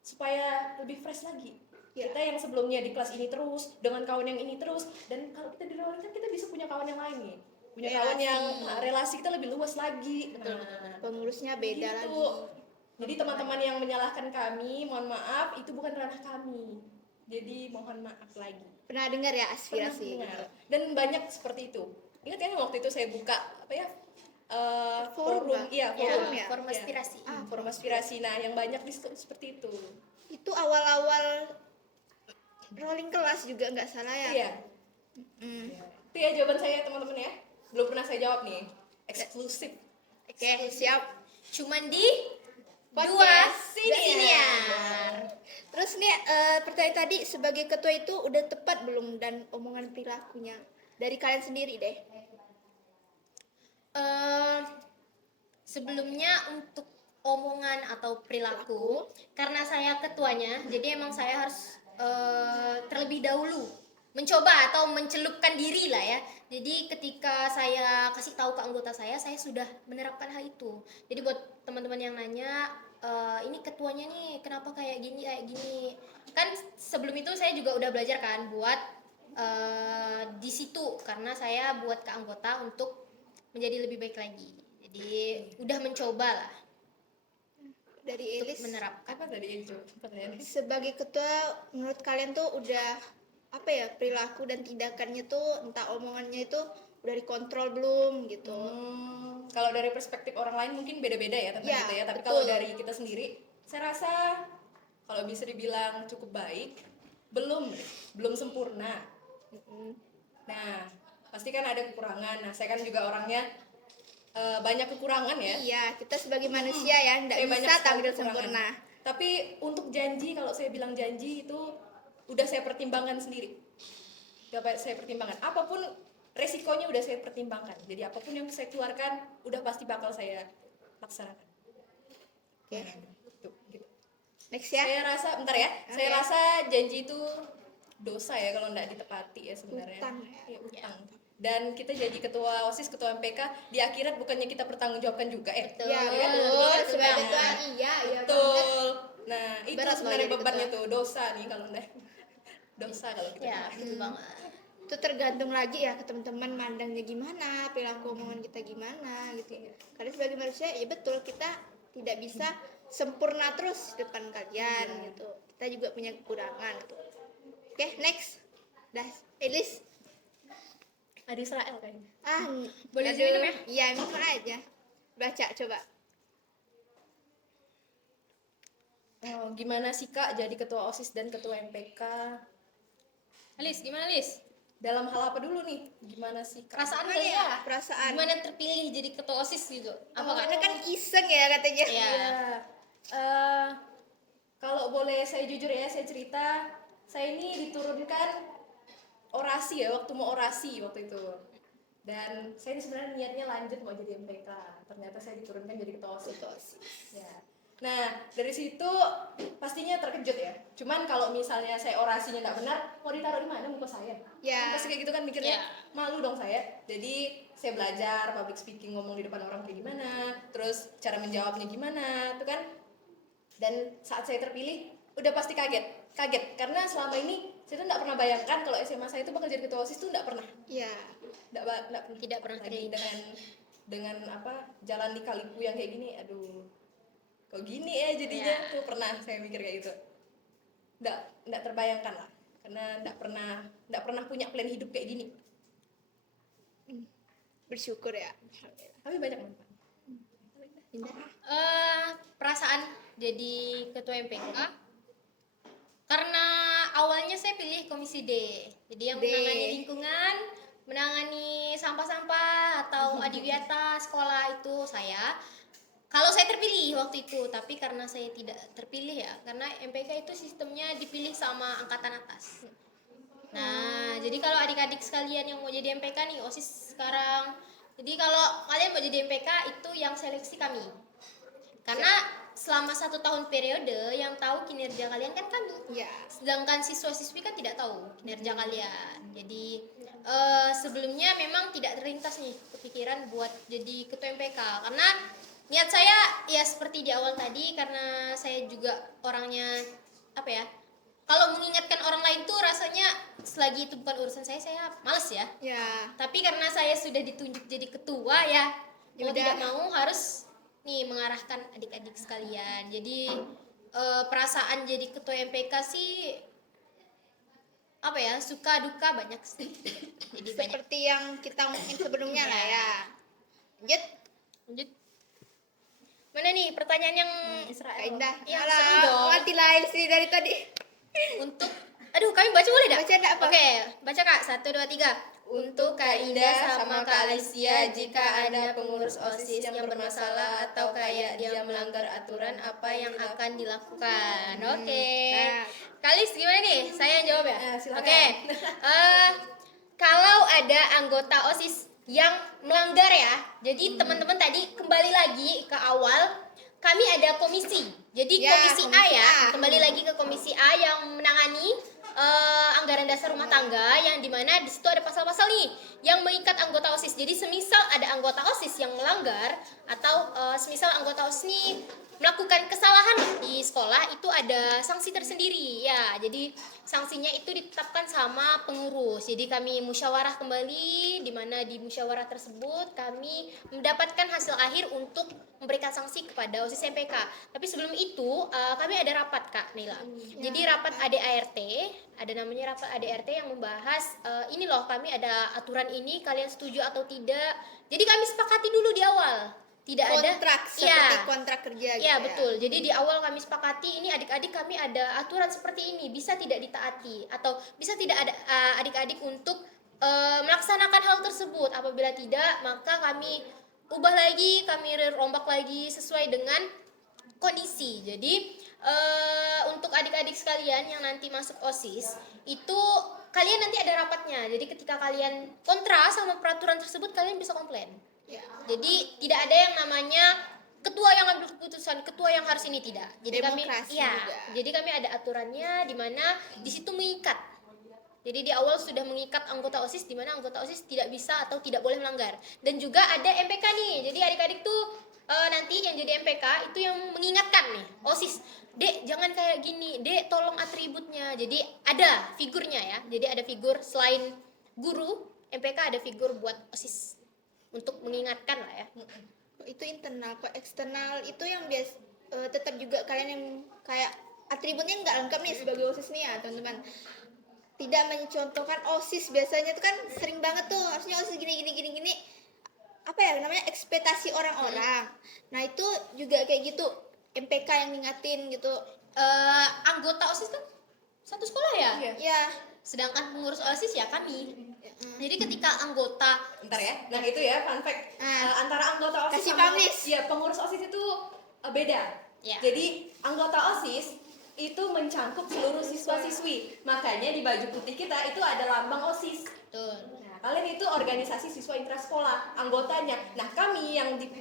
supaya lebih fresh lagi. Ya. Kita yang sebelumnya di kelas ini terus dengan kawan yang ini terus, dan kalau kita di rolling kan kita bisa punya kawan yang lain nih, punya kawan yang relasi kita lebih luas lagi. Betul. Nah, Pengurusnya beda gitu. lagi. Jadi teman-teman yang menyalahkan kami, mohon maaf, itu bukan ranah kami. Jadi mohon maaf lagi. Pernah dengar ya Pernah aspirasi? dengar. Dan banyak seperti itu. Ingat kan waktu itu saya buka apa ya? Forum, Bang. Iya, Ya, forum. ya? forum Iya. aspirasi. Forum aspirasi. Nah, yang banyak seperti itu. Itu awal-awal rolling kelas juga nggak salah ya. Iya. Hmm. Itu ya jawaban saya teman-teman ya. Belum pernah saya jawab nih. Eksklusif. Oke, siap. Cuman di Podcast dua Siniar. siniar. Terus nih pertanyaan tadi sebagai ketua itu udah tepat belum dan omongan perilakunya dari kalian sendiri deh. Sebelumnya untuk omongan atau perilaku karena saya ketuanya jadi emang saya harus terlebih dahulu mencoba atau mencelupkan diri lah ya. Jadi ketika saya kasih tahu ke anggota saya sudah menerapkan hal itu. Jadi buat teman-teman yang nanya ini ketuanya nih kenapa kayak gini kan sebelum itu saya juga udah belajar kan buat di situ karena saya buat ke anggota untuk menjadi lebih baik lagi. Jadi udah mencoba lah Dari untuk Elis menerapkan. Apa tadi itu pertanyaannya? sebagai ketua menurut kalian tuh udah apa ya perilaku dan tindakannya tuh entah omongannya itu udah dikontrol belum gitu. Kalau dari perspektif orang lain mungkin beda-beda ya tentang Ya, kita ya. Tapi betul. kalau dari kita sendiri, saya rasa kalau bisa dibilang cukup baik, belum sempurna. Nah, pasti kan ada kekurangan. Nah, saya kan juga orangnya banyak kekurangan ya. Iya, kita sebagai manusia ya nggak Saya banyak bisa sekali tampil kekurangan. sempurna. Tapi untuk janji, kalau saya bilang janji itu udah saya pertimbangkan sendiri. Udah saya pertimbangkan. Apapun resikonya udah saya pertimbangkan. Jadi apapun yang saya keluarkan udah pasti bakal saya laksanakan. Oke. Tuh, gitu. Next ya. Saya rasa, bentar ya. Saya Oke. rasa janji itu dosa ya kalau nggak ditepati ya sebenarnya. Utang. Ya, utang. Dan kita jadi ketua OSIS, ketua MPK di akhirat bukannya kita pertanggungjawabkan juga ya? Betul. Iya, Iya, betul. betul. Sebagai Nah, ketua iya banget. Betul. Nah, itu Berat loh sebenarnya jadi bebannya ketua. tuh, dosa nih kalau enggak. Dosa kalau kita. Ya, betul banget. Itu tergantung lagi ya ke teman-teman mandangnya gimana, perilaku omongan kita gimana gitu. Karena sebagai manusia ya betul kita tidak bisa sempurna terus di depan kalian gitu. Kita juga punya kekurangan gitu. Oke, next. Dah, Elis. Ada Israel kayaknya. Ah, Boleh aduh. diminum ya? Iya, minum aja. Baca coba. Gimana sih Kak jadi ketua OSIS dan ketua MPK? Alis, gimana Lis? Dalam hal apa dulu nih? Gimana sih Kak? Perasaan Gimana kali ya? ya? Perasaan. Gimana terpilih jadi ketua OSIS gitu? Apa Kak? Karena kan iseng ya katanya. Iya. Ya, eh, kalau boleh saya jujur ya, saya cerita, saya ini diturunkan orasi ya, waktu mau orasi waktu itu. Dan saya ini sebenarnya niatnya lanjut mau jadi MPK. Ternyata saya diturunkan jadi ketua OSIS. Ya. Nah, dari situ pastinya terkejut ya. Cuman kalau misalnya saya orasinya nggak benar, mau ditaruh di mana muka saya? Ya. Kan pasti kayak gitu kan mikirnya, Ya. malu dong saya. Jadi saya belajar public speaking, ngomong di depan orang kayak gimana, terus cara menjawabnya gimana, tuh kan. Dan saat saya terpilih, udah pasti kaget karena selama ini saya tuh nggak pernah bayangkan kalau SMA saya itu bakal jadi ketua OSIS tuh nggak pernah. Ya. Tidak pernah lagi terlintas. dengan apa jalan di Kalipu yang kayak gini, aduh kok gini ya jadinya. Ya. Tuh pernah saya mikir kayak gitu, nggak terbayangkan lah karena nggak pernah punya plan hidup kayak gini, Bersyukur ya. tapi banyak manfaat. Indah. Perasaan jadi ketua MPK karena awalnya saya pilih komisi D, jadi yang D. menangani lingkungan, menangani sampah-sampah atau adiwiyata sekolah itu saya. Kalau saya terpilih waktu itu, tapi karena saya tidak terpilih ya, karena MPK itu sistemnya dipilih sama angkatan atas. Nah, jadi kalau adik-adik sekalian yang mau jadi MPK nih, OSIS sekarang, jadi kalau kalian mau jadi MPK itu yang seleksi kami. Karena selama 1 tahun periode yang tahu kinerja kalian kan kami. Ya. Sedangkan siswa-siswi kan tidak tahu kinerja kalian. Jadi sebelumnya memang tidak terlintas nih kepikiran buat jadi ketua MPK karena niat saya ya seperti di awal tadi, karena saya juga orangnya apa ya, kalau mengingatkan orang lain tuh rasanya selagi itu bukan urusan saya males ya. Ya. Tapi karena saya sudah ditunjuk jadi ketua ya, mau Yaudah. tidak mau harus nih mengarahkan adik-adik sekalian. Jadi perasaan jadi ketua MPK sih apa ya, suka duka banyak sih. Jadi banyak. Seperti yang kita ngomongin sebelumnya lah ya. Lanjut. Lanjut. Mana nih pertanyaan yang Israel. Indah. Yang Alah, seru dong. mati lain sih dari tadi. Untuk aduh, kami baca boleh dah? Baca enggak apa? Oke, baca Kak. 1 2 3. Untuk Kak Indah sama Kak Alicia, jika ada pengurus OSIS yang bermasalah atau kayak dia melanggar aturan, apa yang akan dilakukan? Oke. Nah. Kak Alis gimana nih? Saya yang jawab ya? Silakan. Oke. Kalau ada anggota OSIS yang melanggar ya, jadi teman-teman tadi kembali lagi ke awal, kami ada komisi. Jadi Ya, komisi A komisi ya, A. kembali lagi ke komisi A yang menangani anggaran dasar rumah tangga, yang dimana di situ ada pasal-pasal nih yang mengikat anggota OSIS. Jadi semisal ada anggota OSIS yang melanggar atau semisal anggota OSIS nih melakukan kesalahan di sekolah, itu ada sanksi tersendiri ya. Jadi sanksinya itu ditetapkan sama pengurus. Jadi kami musyawarah kembali, di mana di musyawarah tersebut kami mendapatkan hasil akhir untuk memberikan sanksi kepada OSIS MPK. Tapi sebelum itu kami ada rapat Kak Nila. Jadi rapat ADART, ada namanya rapat ADART yang membahas ini loh, kami ada aturan ini, kalian setuju atau tidak. Jadi kami sepakati dulu di awal. Tidak ada Kontrak ya, seperti kontrak kerja gitu ya ya. betul. Jadi di awal kami sepakati ini adik-adik kami ada aturan seperti ini, bisa tidak ditaati atau bisa tidak ada adik-adik untuk melaksanakan hal tersebut. Apabila tidak, maka kami ubah lagi, kami rombak lagi sesuai dengan kondisi. Jadi untuk adik-adik sekalian yang nanti masuk OSIS itu kalian nanti ada rapatnya. Jadi ketika kalian kontra sama peraturan tersebut, kalian bisa komplain. Ya. Jadi tidak ada yang namanya ketua yang ambil keputusan, ketua yang harus ini, tidak. Jadi Demokrasi kami juga. jadi kami ada aturannya di mana di situ mengikat. Jadi di awal sudah mengikat anggota OSIS, di mana anggota OSIS tidak bisa atau tidak boleh melanggar. Dan juga ada MPK nih. Jadi adik-adik tuh nanti yang jadi MPK itu yang mengingatkan nih OSIS, Dek jangan kayak gini, Dek tolong atributnya. Jadi ada figurnya ya. Jadi ada figur selain guru, MPK ada figur buat OSIS untuk mengingatkan lah ya. Itu internal, kok eksternal itu yang tetap juga kalian yang kayak atributnya nggak lengkap nih sebagai OSIS nih ya teman-teman. Tidak mencontohkan OSIS, biasanya tuh kan sering banget tuh harusnya OSIS gini. Apa ya namanya, ekspektasi orang-orang. Nah itu juga kayak gitu, MPK yang ngingatin gitu. Anggota OSIS kan satu sekolah ya. Iya. Ya. Sedangkan pengurus OSIS ya kami. Mm. Jadi ketika anggota Bentar ya. Nah, itu ya fun fact. Antara anggota OSIS Kasih sama publish. ya pengurus OSIS itu beda. Ya. Jadi anggota OSIS itu mencangkup seluruh siswa-siswi. Makanya di baju putih kita itu ada lambang OSIS. betul. Nah, kalian itu organisasi siswa intrasekolah, anggotanya. Nah, kami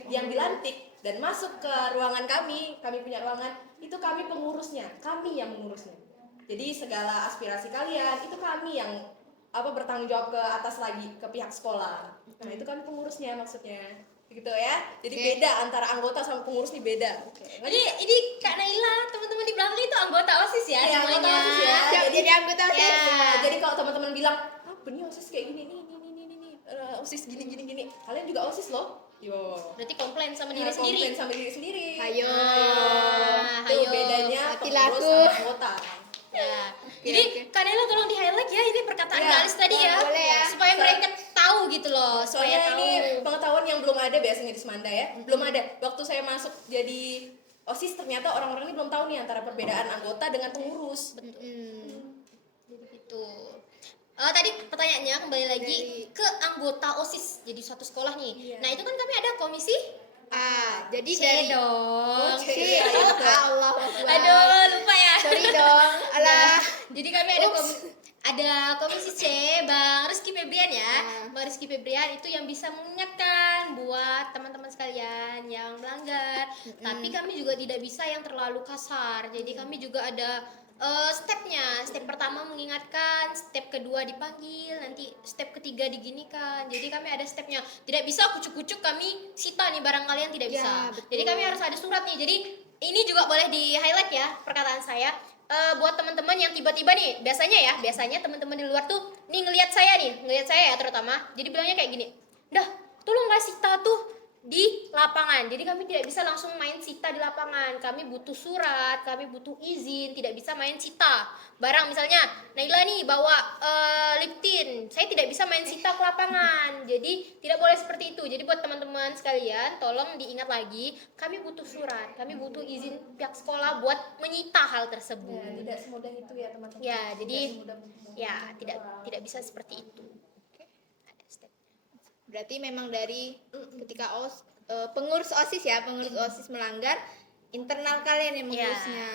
yang dilantik dan masuk ke ruangan kami punya ruangan, itu kami pengurusnya, kami yang mengurusnya. Jadi segala aspirasi kalian itu kami yang bertanggung jawab ke atas lagi ke pihak sekolah. Nah, itu kami pengurusnya maksudnya. Gitu ya. Jadi Oke. beda antara anggota sama pengurus nih beda. Oke. Ini Kak Naila, teman-teman di belakang itu anggota OSIS ya Iya, anggota semuanya. OSIS ya. Siap jadi anggota OSIS. Ya. Nah, jadi kalau teman-teman bilang, apa nih OSIS kayak gini nih, OSIS gini, kalian juga OSIS loh. Yo. Berarti komplain sama diri Nah, sendiri. komplain sama diri sendiri. Ayo. Itu Ayo. bedanya Mati pengurus laku. sama anggota. Ya. Oke, Jadi oke. Kak Naila tolong di highlight ya ini perkataan Ya, Kak Alis tadi ya. boleh ya. Supaya mereka tahu gitu loh, supaya Soalnya tahu. ini pengetahuan yang belum ada biasanya di Semanda ya. Belum ada. Waktu saya masuk jadi OSIS ternyata orang-orang ini belum tahu nih antara perbedaan anggota dengan pengurus. Gitu. Tadi pertanyaannya kembali lagi Dari- ke anggota OSIS jadi suatu sekolah nih. Iya. Nah, itu kan kami ada komisi Jadi C dari dong. C. Si, Allah Akbar. Aduh, lupa ya. Sorry dong. Alah. Jadi kami ada Ups. ada komisi C, Bang Rizky Febrian ya. Ah. Bang Rizky Febrian itu yang bisa mengingatkan buat teman-teman sekalian yang melanggar. Tapi kami juga tidak bisa yang terlalu kasar. Jadi kami juga ada stepnya. Step pertama mengingatkan, step kedua dipanggil, nanti step ketiga diginikan. Jadi kami ada stepnya. Tidak bisa kucuk-kucuk kami sita nih barang kalian, tidak Ya, bisa. betul. Jadi kami harus ada surat nih. Jadi ini juga boleh di highlight ya perkataan saya. Buat teman-teman yang tiba-tiba nih, biasanya teman-teman di luar tuh nih ngelihat saya ya terutama. Jadi bilangnya kayak gini, dah tolong nggak sita tuh di lapangan. Jadi kami tidak bisa langsung main sita di lapangan. Kami butuh surat, kami butuh izin, tidak bisa main sita. Barang misalnya Naila nih bawa lip tint, saya tidak bisa main sita ke lapangan. Jadi tidak boleh seperti itu. Jadi buat teman-teman sekalian, tolong diingat lagi, kami butuh surat, kami butuh izin pihak sekolah buat menyita hal Ya, tersebut. tidak semudah itu ya teman-teman. Ya, jadi Tidak semudah ya tidak bisa seperti itu. Ada step. Berarti memang dari ketika pengurus OSIS ya, pengurus OSIS melanggar, internal kalian yang Ya. mengurusnya.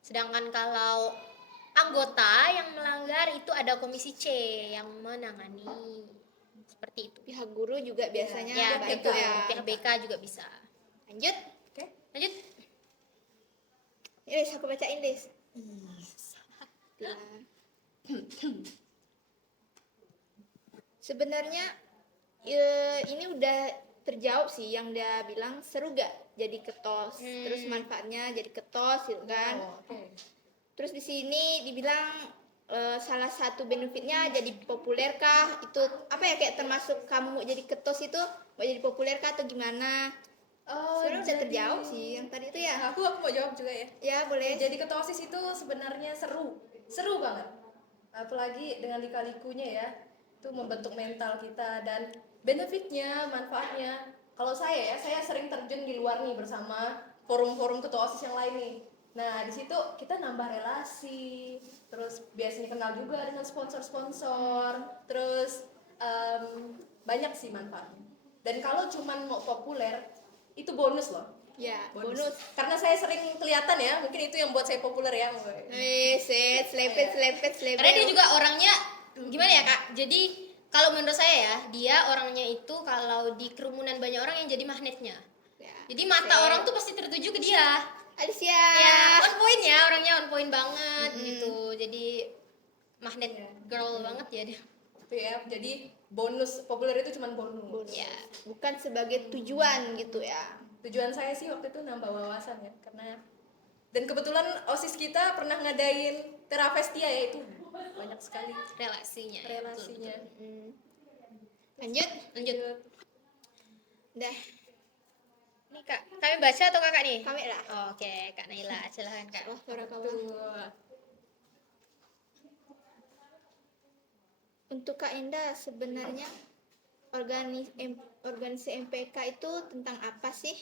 Sedangkan kalau anggota yang melanggar itu ada komisi C yang menangani. Seperti itu. Pihak guru juga biasanya Ya, bantu BK, ya. pihak BK juga bisa. Lanjut. Oke. Lanjut. Ini Lis, aku bacain Lis. Gila. Sebenarnya ini udah terjawab sih yang dia bilang seru gak jadi ketos, terus manfaatnya jadi ketos gitu kan. Oh, oke. Terus di sini dibilang salah satu benefitnya jadi populer kah? Itu apa ya, kayak termasuk kamu mau jadi ketos itu mau jadi populer kah atau gimana? Oh, Sebenarnya bisa jadi- terjawab sih yang tadi itu ya. Nah, aku mau jawab juga ya. Ya boleh. Jadi ketua OSIS itu sebenarnya seru banget. Apalagi dengan lika-likunya ya, itu membentuk mental kita dan benefitnya, manfaatnya. Kalau saya sering terjun di luar nih bersama forum-forum ketua OSIS yang lain nih. Nah, di situ kita nambah relasi, terus biasanya kenal juga dengan sponsor-sponsor, terus banyak sih manfaatnya. Dan kalau cuman mau populer, itu bonus loh. Ya, bonus. Karena saya sering kelihatan ya, mungkin itu yang buat saya populer ya. Selepet. Karena dia juga orangnya gimana ya Kak? Jadi kalau menurut saya ya, dia orangnya itu kalau di kerumunan banyak orang yang jadi magnetnya. Ya. Jadi mata Oke. orang tuh pasti tertuju ke dia. Alicia. Ya, on point ya, orangnya on point banget gitu. Jadi magnet girl banget ya dia. Itu ya, jadi bonus populer itu cuma bonus. Ya. Bukan sebagai tujuan gitu ya. Tujuan saya sih waktu itu nambah wawasan ya, karena dan kebetulan OSIS kita pernah ngadain Terapestia ya, itu banyak sekali Relasinya. Ya, relasinya. Lanjut. Lanjut. Dah, Nih Kak, kami baca atau Kakak nih? kami lah. Oh, oke, Kak Naila, silahkan Kak. Allah barakallah. Tuh. Untuk Kak Enda, sebenarnya organisasi MPK itu tentang apa sih?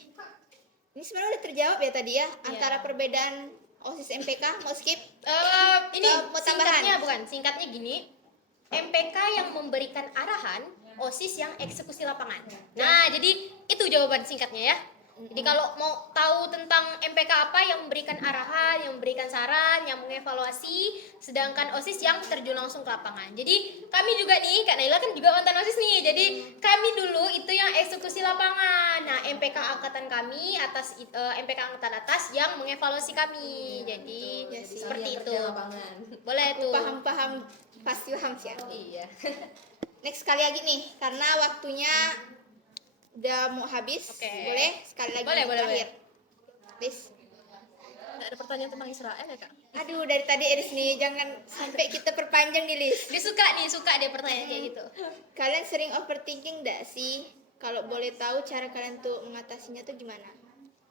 Ini sebenarnya udah terjawab ya tadi ya, antara perbedaan OSIS MPK mau skip? Ini Mau tambahan? singkatnya gini. MPK yang memberikan arahan, OSIS yang eksekusi lapangan. Nah, jadi itu jawaban singkatnya ya. Jadi kalau mau tahu tentang MPK apa, yang memberikan arahan, yang memberikan saran, yang mengevaluasi, sedangkan OSIS yang terjun langsung ke lapangan. Jadi kami juga nih, Kak Naila kan juga mantan OSIS nih. Jadi kami dulu itu yang eksekusi lapangan. Nah, MPK angkatan kami MPK angkatan atas yang mengevaluasi kami. Jadi Ya sih. seperti Yang itu. kerja lapangan. Boleh tuh. Paham-paham, pasti paham sih ya. Iya. Next sekali lagi nih, karena waktunya udah mau habis. Oke. Boleh sekali lagi Boleh, nih, boleh, terakhir. Please. Nggak ada pertanyaan tentang Israel ya kak? Aduh, dari tadi Eris nih, jangan sampai kita perpanjang nih, Lis. Dia suka dia pertanyaan kayak gitu. Kalian sering overthinking nggak sih? Kalau boleh tahu cara kalian tuh mengatasinya tuh gimana?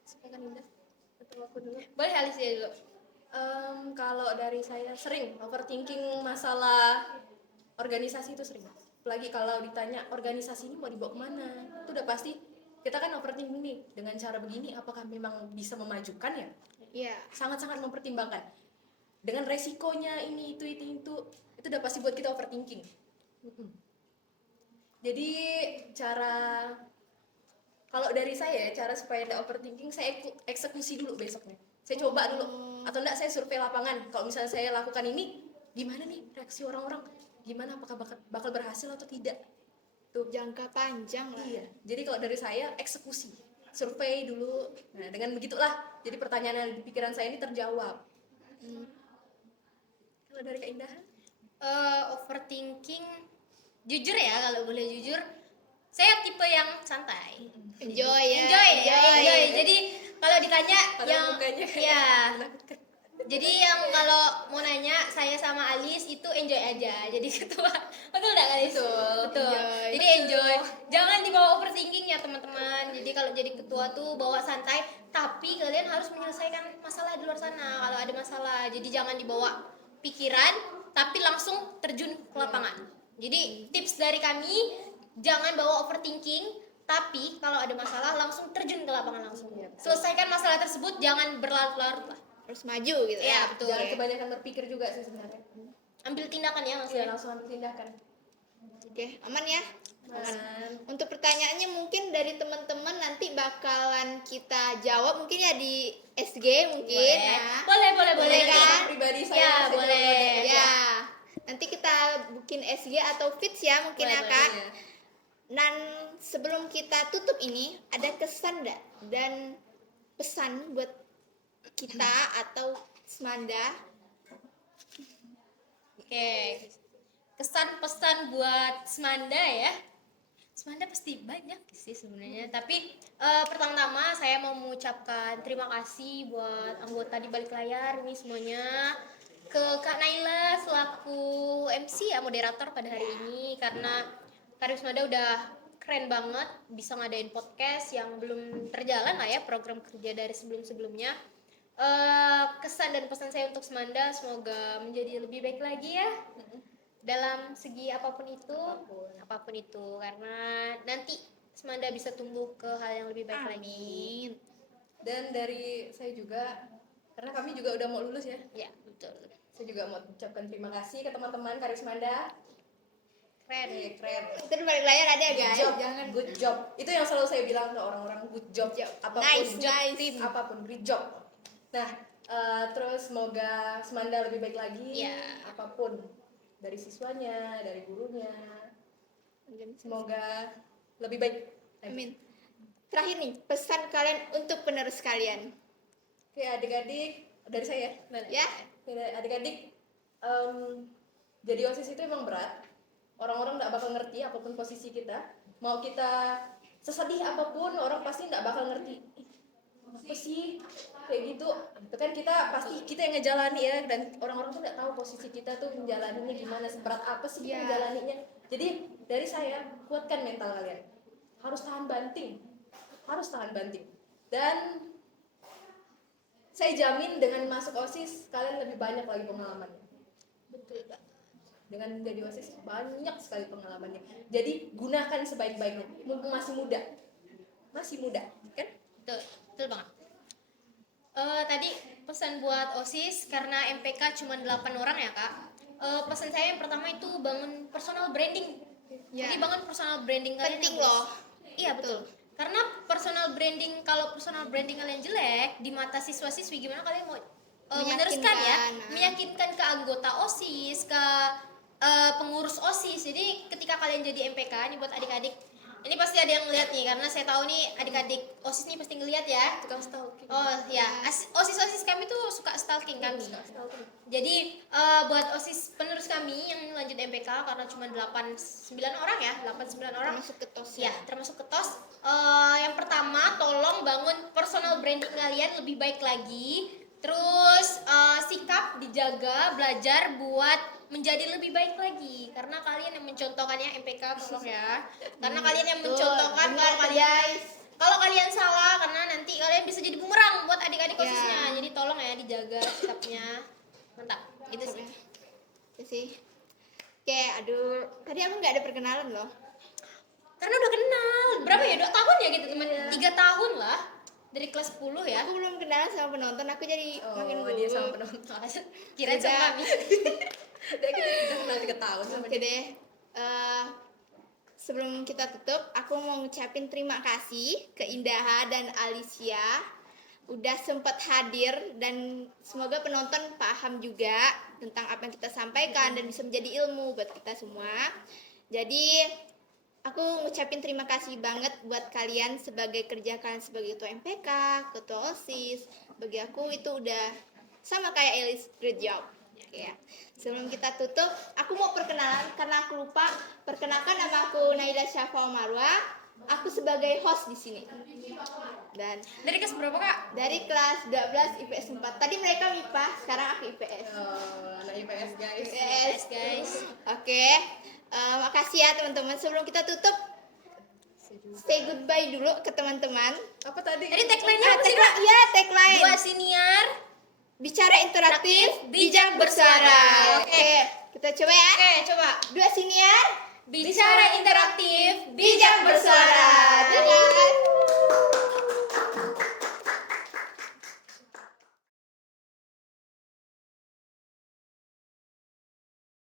Silakan Dinda. Atau aku dulu. Boleh Alicia dulu. Kalau dari saya sering overthinking masalah organisasi itu sering. Apalagi kalau ditanya organisasi ini mau dibawa kemana, itu udah pasti kita kan overthinking nih, dengan cara begini apakah memang bisa memajukan ya? Iya. Sangat-sangat mempertimbangkan dengan resikonya ini itu udah pasti buat kita overthinking. Jadi kalau dari saya cara supaya tidak overthinking, saya eksekusi dulu besoknya. Saya coba dulu, atau enggak saya survei lapangan. Kalau misalnya saya lakukan ini, gimana nih reaksi orang-orang? Gimana, apakah bakal berhasil atau tidak? Tuh. Jangka panjang lah. Iya. Jadi kalau dari saya eksekusi, survei dulu. Nah, dengan begitulah, jadi pertanyaan yang di pikiran saya ini terjawab. Kalau dari keindahan? Overthinking, jujur ya, kalau boleh jujur, saya tipe yang santai. Enjoy ya. Enjoy. Jadi kalau ditanya Padahal yang mukanya ya, menakutkan. jadi yang kalau mau nanya saya sama Alis itu enjoy aja. Jadi ketua, betul nggak Alis? Betul. Enjoy. Jadi enjoy. Jangan dibawa overthinking ya teman-teman. Jadi kalau jadi ketua tuh bawa santai, tapi kalian harus menyelesaikan masalah di luar sana kalau ada masalah. Jadi jangan dibawa pikiran, tapi langsung terjun ke lapangan. Jadi tips dari kami, jangan bawa overthinking, tapi kalau ada masalah langsung terjun ke lapangan langsung. Selesaikan masalah tersebut, jangan berlarut-larut lah. Harus maju gitu Iya, ya. betul. Jangan kebanyakan berpikir juga sih sebenarnya. Ambil tindakan ya langsung. Iya, langsung ambil tindakan. Oke, aman ya? Dan Untuk pertanyaannya mungkin dari teman-teman nanti bakalan kita jawab mungkin ya di SG mungkin. Nah, Boleh Boleh nanti. kan? pribadi Ya, saya boleh. ya. Nanti kita bikin SG atau fits ya mungkin ya Boleh, Kak. Iya. Dan sebelum kita tutup ini ada kesan enggak dan pesan buat kita atau Semanda? Oke. Kesan pesan buat Semanda ya. Semanda pasti banyak sih sebenarnya, tapi pertama-tama saya mau mengucapkan terima kasih buat anggota di balik layar ini semuanya, ke Kak Naila selaku MC ya, moderator pada hari ini, karena Karim Semanda udah keren banget bisa ngadain podcast yang belum terjalan lah ya program kerja dari sebelum-sebelumnya. Kesan dan pesan saya untuk Semanda, semoga menjadi lebih baik lagi ya dalam segi apapun itu, karena nanti Semanda bisa tumbuh ke hal yang lebih baik lagi. Dan dari saya juga, karena kami juga udah mau lulus ya, Ya, betul. saya juga mau ucapkan terima kasih ke teman-teman Karismanda. Keren. Keren. Terus balik layar ada ya Good guys. job, Jangan good job. Itu yang selalu saya bilang ke orang-orang, good job. Apapun Nice, job, nice. apapun great job. Nah, terus semoga Semanda lebih baik lagi. Ya. Apapun dari siswanya, dari gurunya. Semoga lebih baik. Amin. Terakhir nih, pesan kalian untuk penerus kalian. Oke, adik-adik, dari saya. Ya, Oke, adik-adik, jadi OSIS itu emang berat. Orang-orang nggak bakal ngerti apapun posisi kita. Mau kita sesedih apapun, orang pasti nggak bakal ngerti. Apa sih kayak gitu? Itu kan kita yang ngejalani ya, dan orang-orang tuh nggak tahu posisi kita tuh menjalaninya gimana, seberat apa sih kita Iya. menjalaninya. Jadi dari saya, kuatkan mental kalian. Harus tahan banting. Dan saya jamin dengan masuk OSIS kalian lebih banyak lagi pengalamannya. betul Kak. Dengan menjadi OSIS banyak sekali pengalamannya. Jadi gunakan sebaik-baiknya. Mumpung masih muda, kan? Betul banget. Tadi pesan buat OSIS karena MPK cuma 8 orang ya kak. Pesan saya yang pertama itu bangun personal branding. Ya. Jadi bangun personal branding kalian Penting yang bagus. loh. Iya betul. Karena personal branding, kalau personal branding kalian jelek di mata siswa-siswi, gimana kalian mau meneruskan ya, Meyakinkan, meyakinkan ke anggota OSIS, ke pengurus OSIS. Jadi ketika kalian jadi MPK, ini buat adik-adik, ini pasti ada yang ngeliat nih, karena saya tahu nih adik-adik OSIS nih pasti ngeliat ya. Tukang stalking. Oh ya, OSIS kami tuh suka stalking kami. Jadi buat OSIS penerus kami yang lanjut MPK, karena cuma 8-9 orang ya, 8-9 orang. Termasuk ketos Ya, termasuk ketos. Yang pertama, tolong bangun personal branding kalian lebih baik lagi. Terus sikap dijaga, belajar buat menjadi lebih baik lagi. Karena kalian yang mencontohkannya MPK, tolong ya. Karena kalian yang mencontohkan, kalau kalian salah, karena nanti kalian bisa jadi bumerang buat adik-adik Ya. OSISnya. Jadi tolong ya dijaga sikapnya. Mantap. Itu sih. Itu sih. Oke, aduh, tadi aku nggak ada perkenalan loh. Karena udah kenal. Berapa ya? 2 tahun ya gitu, teman. 3 tahun lah. Dari kelas 10 ya. Aku belum kenalan sama penonton, aku jadi makin Oh, dia sama gugup. penonton. Kira Udah. sama kami. Udah kita udah kenal 3 tahun sama Oke deh. Sebelum kita tutup, aku mau ngucapin terima kasih ke Indaha dan Alicia udah sempat hadir, dan semoga penonton paham juga tentang apa yang kita sampaikan dan bisa menjadi ilmu buat kita semua. Jadi aku ngucapin terima kasih banget buat kalian sebagai kerja kalian sebagai ketua MPK, ketua OSIS. Bagi aku itu udah sama kayak Elis, great job. Ya. Sebelum kita tutup, aku mau perkenalan karena aku lupa. Perkenalkan, nama aku Naila Syafa Marwa. Aku sebagai host di sini. Dan Dari kelas berapa kak? dari kelas 12 IPS 4. Tadi mereka MIPA, sekarang aku IPS. anak IPS guys. IPS. Guys. Oke. Makasih ya teman-teman. Sebelum kita tutup, say goodbye dulu ke teman-teman. Apa tadi? Tadi tagline-nya apa sih kak? Iya, tagline. 2 siniar. Bicara interaktif, bijak bijak bersuara. bersuara. Oke, kita coba ya. Oke, coba. 2 siniar, Bicara interaktif, bijak bersuara.